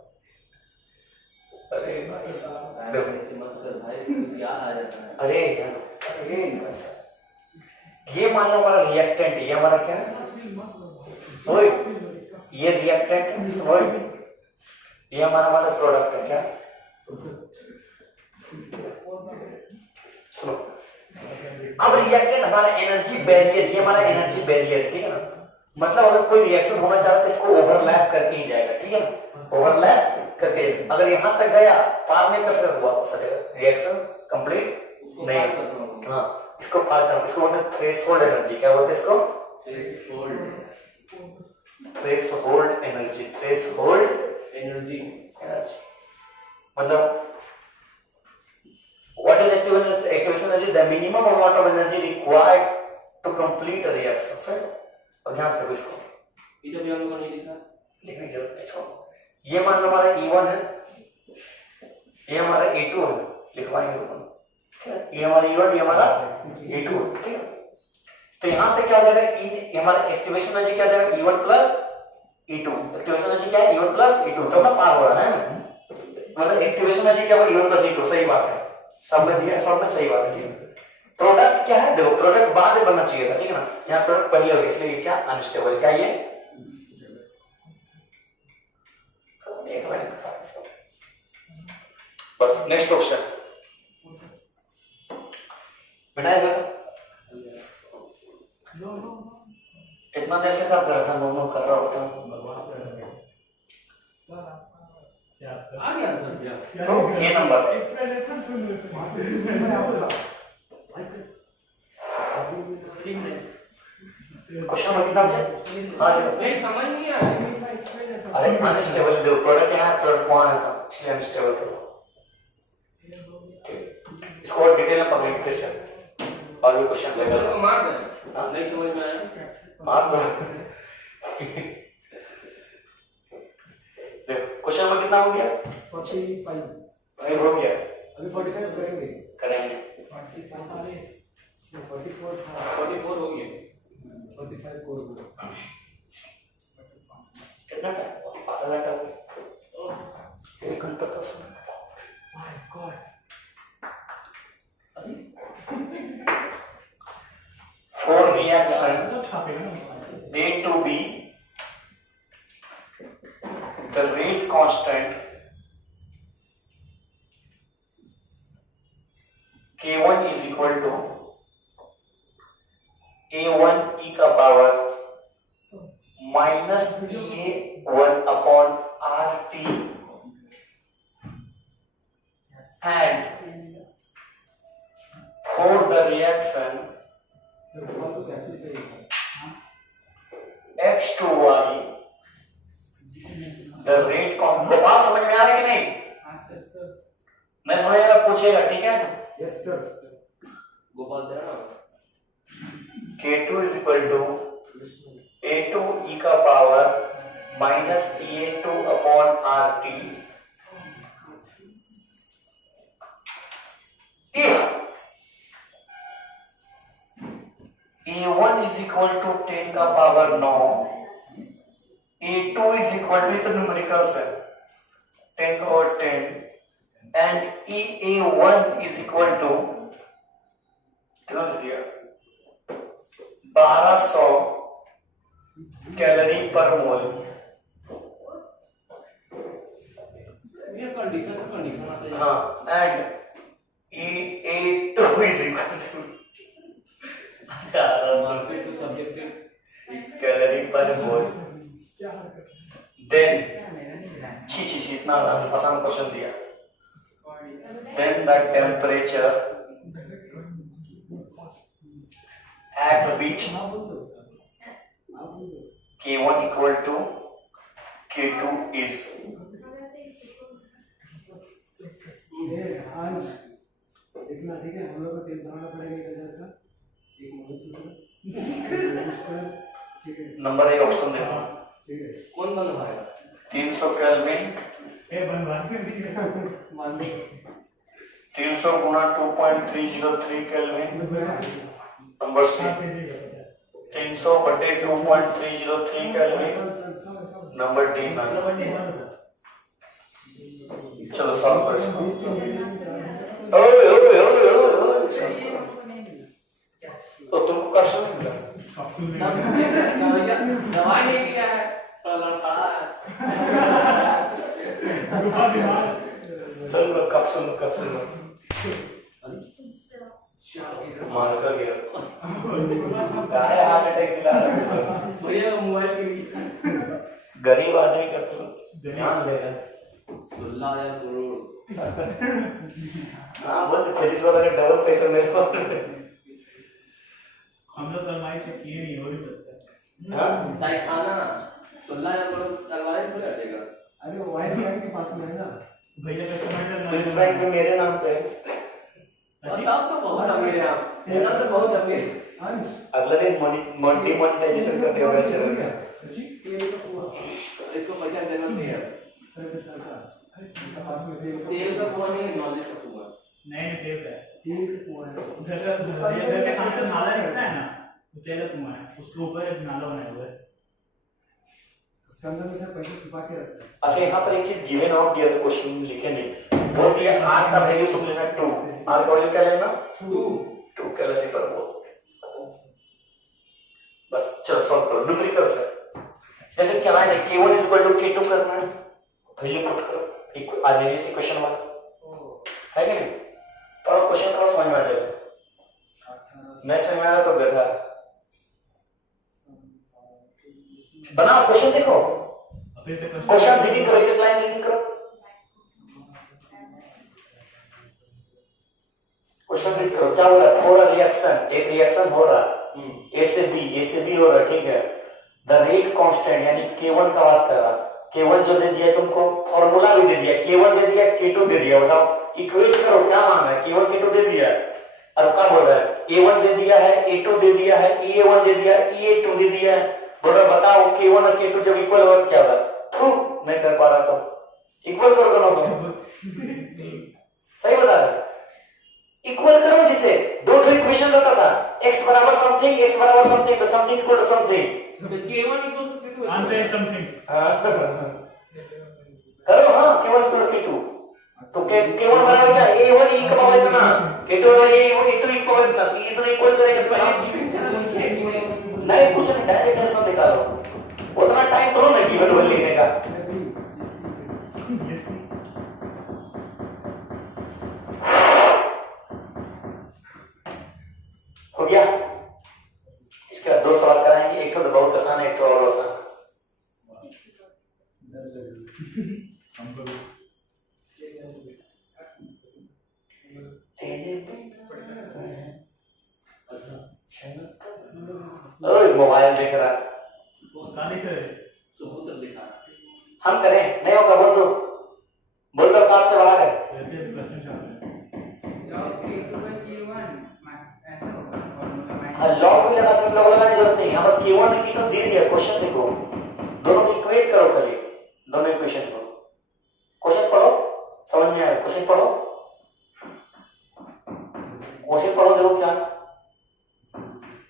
अरे भाई साहब ऐसे मत कर भाई कुछ याद आ जाता है अरे ध्यान दो अरे भाई साहब ये मान लो हमारा रिएक्टेंट ये हमारा क्या है ओए ये रिएक्टेंट है ओए ये हमारा मतलब प्रोडक्ट है क्या सुनो अब रिएक्टेंट हमारा एनर्जी बैरियर ये हमारा एनर्जी बैरियर ठीक है ना मतलब अगर कोई रिएक्शन होना चाहता है तो इसको ओवरलैप करके ही जाएगा ठीक है ना ओवरलैप करके अगर यहां तक गया पार नहीं कर सकता वापस रिएक्शन कंप्लीट नहीं हाँ इसको पार करना इसको बोलते हैं थ्रेशोल्ड एनर्जी क्या बोलते हैं इसको थ्रेशोल्ड एनर्जी मतलब what is activation energy the minimum amount of energy required to complete a reaction right और ध्यान से देखो इसको इधर भी हम लोगों ने लिखा लिखने की जरूरत नहीं छोड़ो ये मान लो हमारा E1 है ये हमारा E2 है लिखवाएंगे ठीक है ये हमारा E1 ये हमारा E2 है ठीक है तो यहां से क्या हो जाएगा ये हमारा एक्टिवेशन एनर्जी क्या हो जाएगा E1 + E2 एक्टिवेशन एनर्जी क्या है E1 + E2 तो ना पार हो रहा है ना मतलब एक्टिवेशन एनर्जी क्या होगा E1 + E2 सही बात है सब में दिया सब में सही बात है ठीक है प्रोडक्ट क्या है देखो प्रोडक्ट बाद में बनना चाहिए था ठीक है ना यहाँ प्रोडक्ट पहले हो गया इसलिए क्या अनस्टेबल क्या ये एक लाइन बस नेक्स्ट क्वेश्चन बेटा इतना देर से क्या कर रहा था नो कर रहा होता बकवास कर रहे हैं। क्या आ गया आंसर किया तो ये नंबर क्वेश्चन नंबर कितना बचे? हाँ लिखो। नहीं समझ नहीं आया अरे अनस्टेबल दो प्रोडक्ट यहाँ प्रोडक्ट वहाँ था इसलिए अनस्टेबल था। ठीक इसको और डिटेल में पढ़ेंगे फिर से और भी क्वेश्चन लेकर तो मार दे हाँ? नहीं समझ में आया मार दो। देखो क्वेश्चन नंबर कितना हो गया? 45 नहीं हो गया अभी 45 करेंगे करेंगे 44 था 44 हो गया 45 कोर कितना टाइम हुआ? आधा घंटा हुआ 1 घंटा का समय माय गॉड for reaction छापेगा ना A to B the rate constant K1 is equal to A1 e का power minus A1 upon RT and for the reaction sir बहुत तो कैप्सूल चाहिए X to Y the rate बात समझ में आ रहा है कि नहीं? मैं समझेगा पूछेगा ठीक है? यस सर गोपाल दे रहा K2 is equal to A2 e का power minus A2 upon RT if A1 is equal to 10 का power 9 A2 is equal to इतना न्यूमेरिकल्स है 10 का power 10 and EA1 is equal to कितना लिख दिया 1200 कैलोरी पर मोल ये कंडीशन आता है हाँ and EA2 is equal to 1800 market to subjective calorie पर मोल then छी इतना आसान क्वेश्चन दिया then the temperature at which K1 equal to K2 is आज देखना ठीक है हम लोग को तेल भराना पड़ेगा 1000 का एक मंगलसूत्र ठीक है नंबर ए ऑप्शन देखो ठीक है कौन बनवाएगा 300 केल्विन ए बनवा के मान लो 300 गुना 2.303 केल्विन नंबर सी 300 बटे 2.303 केल्विन नंबर डी चलो सॉल्व करो इसको ओए ओए ओए ओए तो तुमको क्वेश्चन नहीं मिला दवाई नहीं किया है तो लड़का चलो कैप्सूल मार कर गया गाय हार्ट अटैक दिला रहा है भैया मोबाइल की गरीब आदमी का तो ध्यान ले रहा है 16,000 करोड़ हाँ बोल फिजिक्स वाला का डबल पैसा मेरे को हम लोग तलवार से किए नहीं हो भी सकता है हाँ ताई खाना 16,000 करोड़ तलवार थोड़ी हटेगा अरे वाइट बैंक के पास में है ना भैया का टमाटर स्विस बैंक में मेरे नाम पे है तब तो बहुत अमीर है आप मेरा तो बहुत अमीर है अंश अगला दिन मोनेटाइजेशन करते हुए चलेगा तेल का कुआं इसको पैसा देना नहीं है सर का पास में तेल का कुआं नहीं है नॉलेज का कुआं नहीं तेल का है तेल का कुआं है घर के सामने से नाला दिखता है ना वो तेल का कुआं है उसके ऊपर एक नाला बनाया हुआ है उसके अंदर में सर पैसे छुपा के रखते हैं अच्छा यहाँ पर एक चीज गिवन आउट दिया था क्वेश्चन लिखे नहीं बोल दिया आर का वैल्यू तुम लेना 2 आर का वैल्यू क्या लेना 2 कैलोरी पर मोल बस चलो सॉल्व करो न्यूमेरिकल्स है जैसे क्या है K1 is equal to K2 करना है वैल्यू पुट करो आगे इस इक्वेशन वाला है कि नहीं और क्वेश्चन थोड़ा समझ में आ जाएगा मैं समझ में आ रहा तो गधा बनाओ क्वेश्चन देखो फिर से क्वेश्चन रीडिंग करो एक लाइन रीडिंग करो क्वेश्चन रीड करो क्या बोला, फॉर अ रिएक्शन, एक रिएक्शन हो रहा ए से बी हो रहा, ठीक है, द रेट कांस्टेंट यानी K1 का बात कर रहा, K1 जो दे दिया तुमको, फॉर्मूला भी दे दिया, K1 दे दिया, K2 दे दिया, बताओ इक्वेट करो क्या मांगा है, K1 K2 दे दिया, अब क्या बोल रहा है, A1 दे दिया है, A2 दे दिया है, A1 दे दिया, A2 दे दिया है, बोल रहा बताओ K1 और K2 जब इक्वल हो क्या होगा, थू नहीं कर पा रहा तो इक्वल कर दोनों को, सही बता रहे, इक्वल करो, जिसे दो इक्वेशन रहता था, x बराबर समथिंग तो something equal to something, K1 equals to K2. Answer is something. करो हाँ, K1 इक्वल टू K2 तो K1 बराबर क्या, A1 e का पावर इतना, K2 बराबर A2 e का पावर इतना, ये तो इक्वल करेंगे तो आप नहीं कुछ नहीं, डायरेक्ट आंसर निकालो, उतना टाइम थोड़ा ना गिवन वन लिखने का, हो गया। इसके बाद दो सवाल कराएंगे, एक तो बहुत आसान है, एक तो और आसान। ओए मोबाइल देख रहा, सुपुत्र दिखा रहा हम करें नहीं होगा, बोल दो काम से बाहर है, लॉग भी लगा सकते, लॉग लगाने जरूरत नहीं, यहाँ पर K1 की तो दे दिया, क्वेश्चन देखो, दोनों को इक्वेट करो, खाली दोनों इक्वेशन को, क्वेश्चन पढ़ो, समझ में आया, क्वेश्चन पढ़ो, देखो क्या,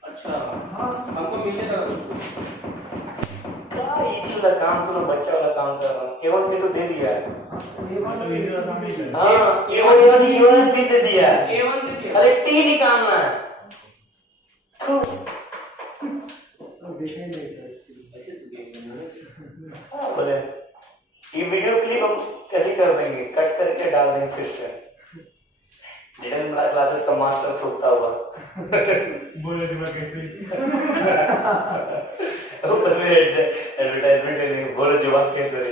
अच्छा हमको मिलेगा क्या इजी वाला काम, तो बच्चा वाला काम कर रहा, K1 K2 दे दिया है, हाँ A1 भी दे दिया है, A1 दे दिया, खाली T निकालना है, ऐसे तो गेम हाँ बोले ये वीडियो क्लिप हम कभी कर देंगे, कट करके डाल देंगे फिर से, डिटेल बड़ा क्लासेस का मास्टर थोकता हुआ बोलो जी कैसे ऊपर में एडवर्टाइजमेंट देंगे, बोलो जवाब कैसे रे,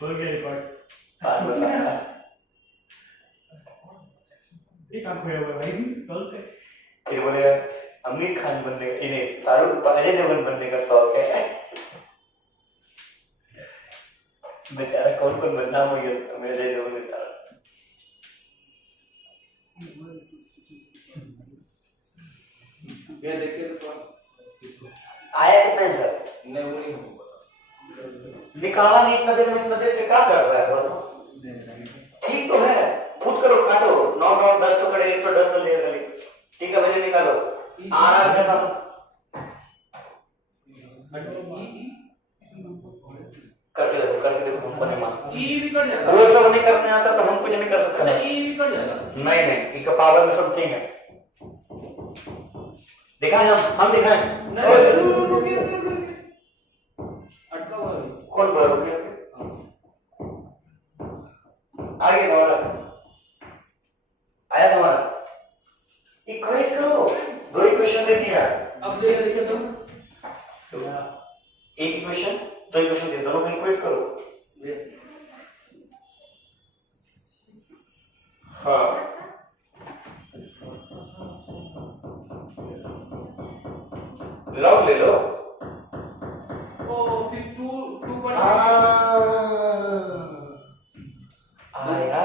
हो गया रिकॉर्ड, बात बस आया, एक आंख खोया हुआ भाई, सॉल्व कर, फिर बोले आमिर खान बनने का, नहीं शाहरुख अजय देवगन बनने का शौक है, बेचारा कौन बदनाम हो गया अजय देवगन के कारण, ये देखिए तो आया कितना है सर, नहीं वो नहीं हमको पता, निकाला नहीं, इतना देर से क्या कर रहा है बताओ, ठीक तो है, खुद करो, काटो 9 9 10 टुकड़े, एक तो 10 ले गए, ठीक है भैया निकालो, आ रहा है खत्म, करके देखो हमको नहीं मालूम, ई भी कट जाएगा, वो सब नहीं करने आता तो हम कुछ नहीं कर सकते, अच्छा ई भी कट जाएगा, नहीं ई का पावर में सब ठीक है, दिखाएं हम दिखाएं, नहीं अटका हुआ है, कौन बोल रहा है, आगे तुम्हारा आया, तुम्हारा इक्वेट करो, दो इक्वेशन दे दिया, अब देखिए तो एक इक्वेशन दो इक्वेशन दे, दोनों को इक्वेट करो, हाँ लॉग ले लो, ओ फिर 2 आया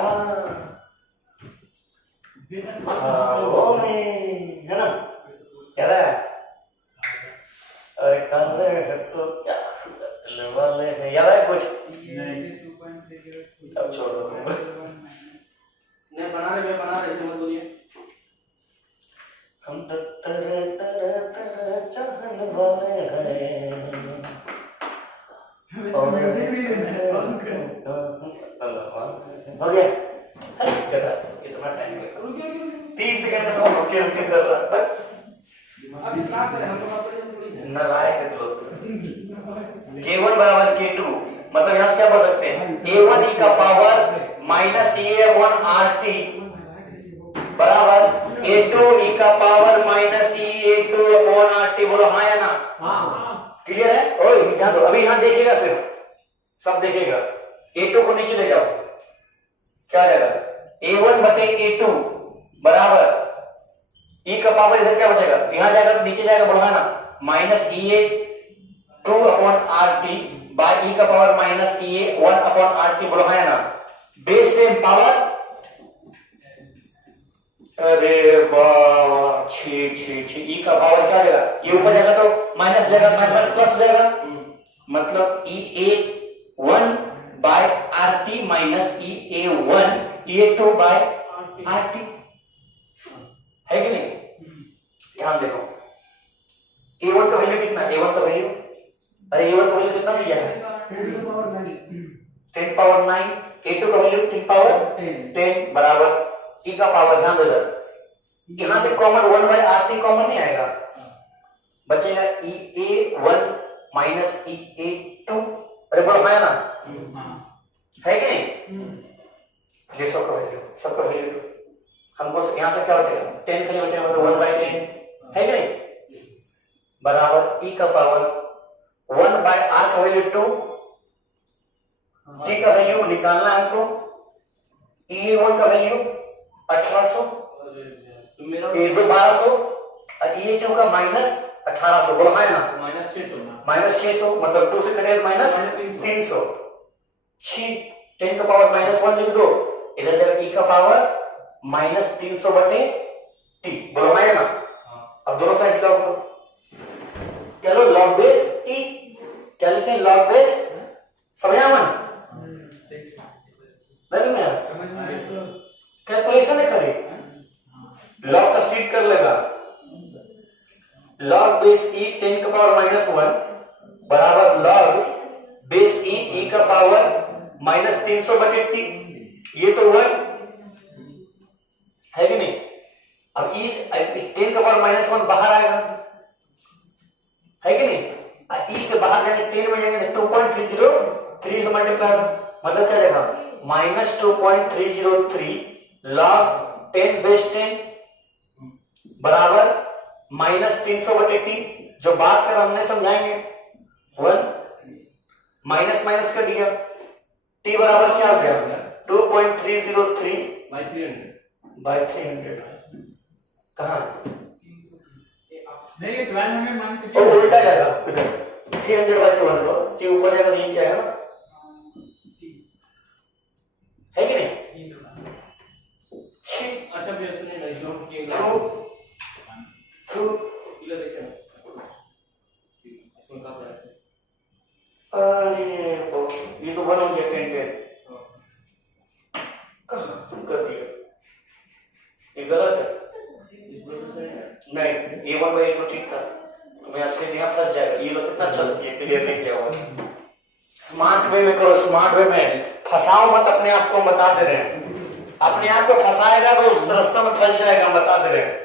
वो में है ना, याद है, अरे कल है तो क्या वाले है, याद है कुछ, अब छोड़ दो तुम, नहीं बना रहे समझ बोलिए, हम तो तरह चाहने वाले हैं, हो गया, इतना टाइम रुकिए 30 सेकंड में सब रुके कर रहा, अभी क्या करें हम लोग अपने थोड़ी है, नालायक है तो K1 बराबर K2, मतलब यहाँ से क्या पढ़ सकते हैं, A1 e का पावर माइनस A1 RT बराबर A2 e का power minus A2 upon RT, बोलो हाँ या ना, हाँ क्लियर है, ओए ध्यान दो, अभी यहाँ देखेगा सिर्फ, सब देखेगा, A2 को नीचे ले जाओ, क्या आ जाएगा A1 बटे A2 बराबर e का पावर इधर क्या बचेगा, यहां जाएगा नीचे जाएगा बढ़ाना, minus EA 2 upon RT by e का power minus EA 1 upon RT बढ़ाया ना, बेस सेम पावर। अरे बाबा छी छी छी, e का पावर क्या जाएगा, ये ऊपर जाएगा तो माइनस जाएगा, माइनस प्लस हो जाएगा, मतलब EA1 by RT minus EA1 EA2 by RT, है कि नहीं? ध्यान देखो A1 का वैल्यू कितना, A1 का वैल्यू, अरे A1 का वैल्यू कितना दिया है, 10 पावर 9, A2 का वैल्यू 10 पावर 10 बराबर e का पावर, ध्यान देना यहां से कॉमन 1 बाय RT कॉमन नहीं आएगा, बचेगा EA1 माइनस EA2, अरे बढ़ाया ना, है कि नहीं? ये सबका वैल्यू हमको यहां से क्या बचेगा, 10 का बचेगा, मतलब 1 बाय 10, है कि नहीं? बराबर e का पावर 1 बाय r का वैल्यू 2, t का वैल्यू निकालना है हमको, EA1 का वैल्यू 1800, A2 1200 और EA2 का माइनस 1800, बोला है ना, माइनस 600, मतलब 2 से कटेगा माइनस 300, 10 का पावर माइनस 1 लिख दो, इधर जाएगा e का पावर माइनस 300 बटे t, बोला है ना। अब दोनों साइड लॉग लो, क्या लो, लॉग बेस e, क्या लिखते हैं, लॉग बेस, समझा मन, नहीं समझा, कैलकुलेशन है खाली, लॉग का सीट कर लेगा, लॉग बेस e 10 का पावर माइनस 1 बराबर लॉग बेस e का पावर माइनस 300 बटे t, ये तो 1 है कि नहीं? अब e 10 का पावर माइनस 1 बाहर आएगा, है कि नहीं? e से बाहर जाएंगे 10 में जाएंगे 2.303 से मल्टीप्लाई, मतलब क्या रहेगा, माइनस 2.303 लॉग 10 बेस 10 बराबर माइनस 300 बटे टी, जो बात कर हमने समझाएंगे 1 माइनस माइनस कर दिया, टी बराबर क्या हो गया, 2.303 बाय 300, कहां नहीं, ये 1200 माइनस ओ उल्टा जाएगा इधर, 300 बाय 200, टी ऊपर जाएगा नीचे जाएगा ना, है कि नहीं? अच्छा भैया सुनिए ना, जो ये किलो देखते हैं इसमें कब रहते हैं, अरे ये तो बन हो गया 10 कहां तुम कर दिया, ये गलत है, इस प्रोसेस में नहीं A1 बाय A2 ठीक था, मैं आपके यहाँ फंस जाएगा, ये लोग कितना अच्छा से क्लियर नहीं किया हुआ, स्मार्ट वे में करो, स्मार्ट वे में फंसाओ मत अपने आप को, बता दे रहे हैं, अपने आप को फंसाएगा तो उस रास्ते में फंस जाएगा, बता दे रहे हैं,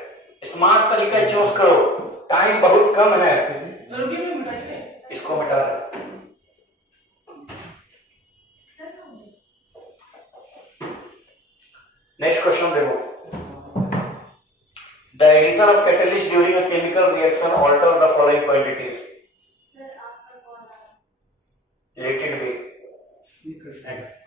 स्मार्ट तरीका चूज करो, टाइम बहुत कम है, इसको मिटा रहे। नेक्स्ट क्वेश्चन देखो, the addition of catalyst during a chemical reaction alter the following quantities, sir आपका कॉल आ रहा है। Let it be, X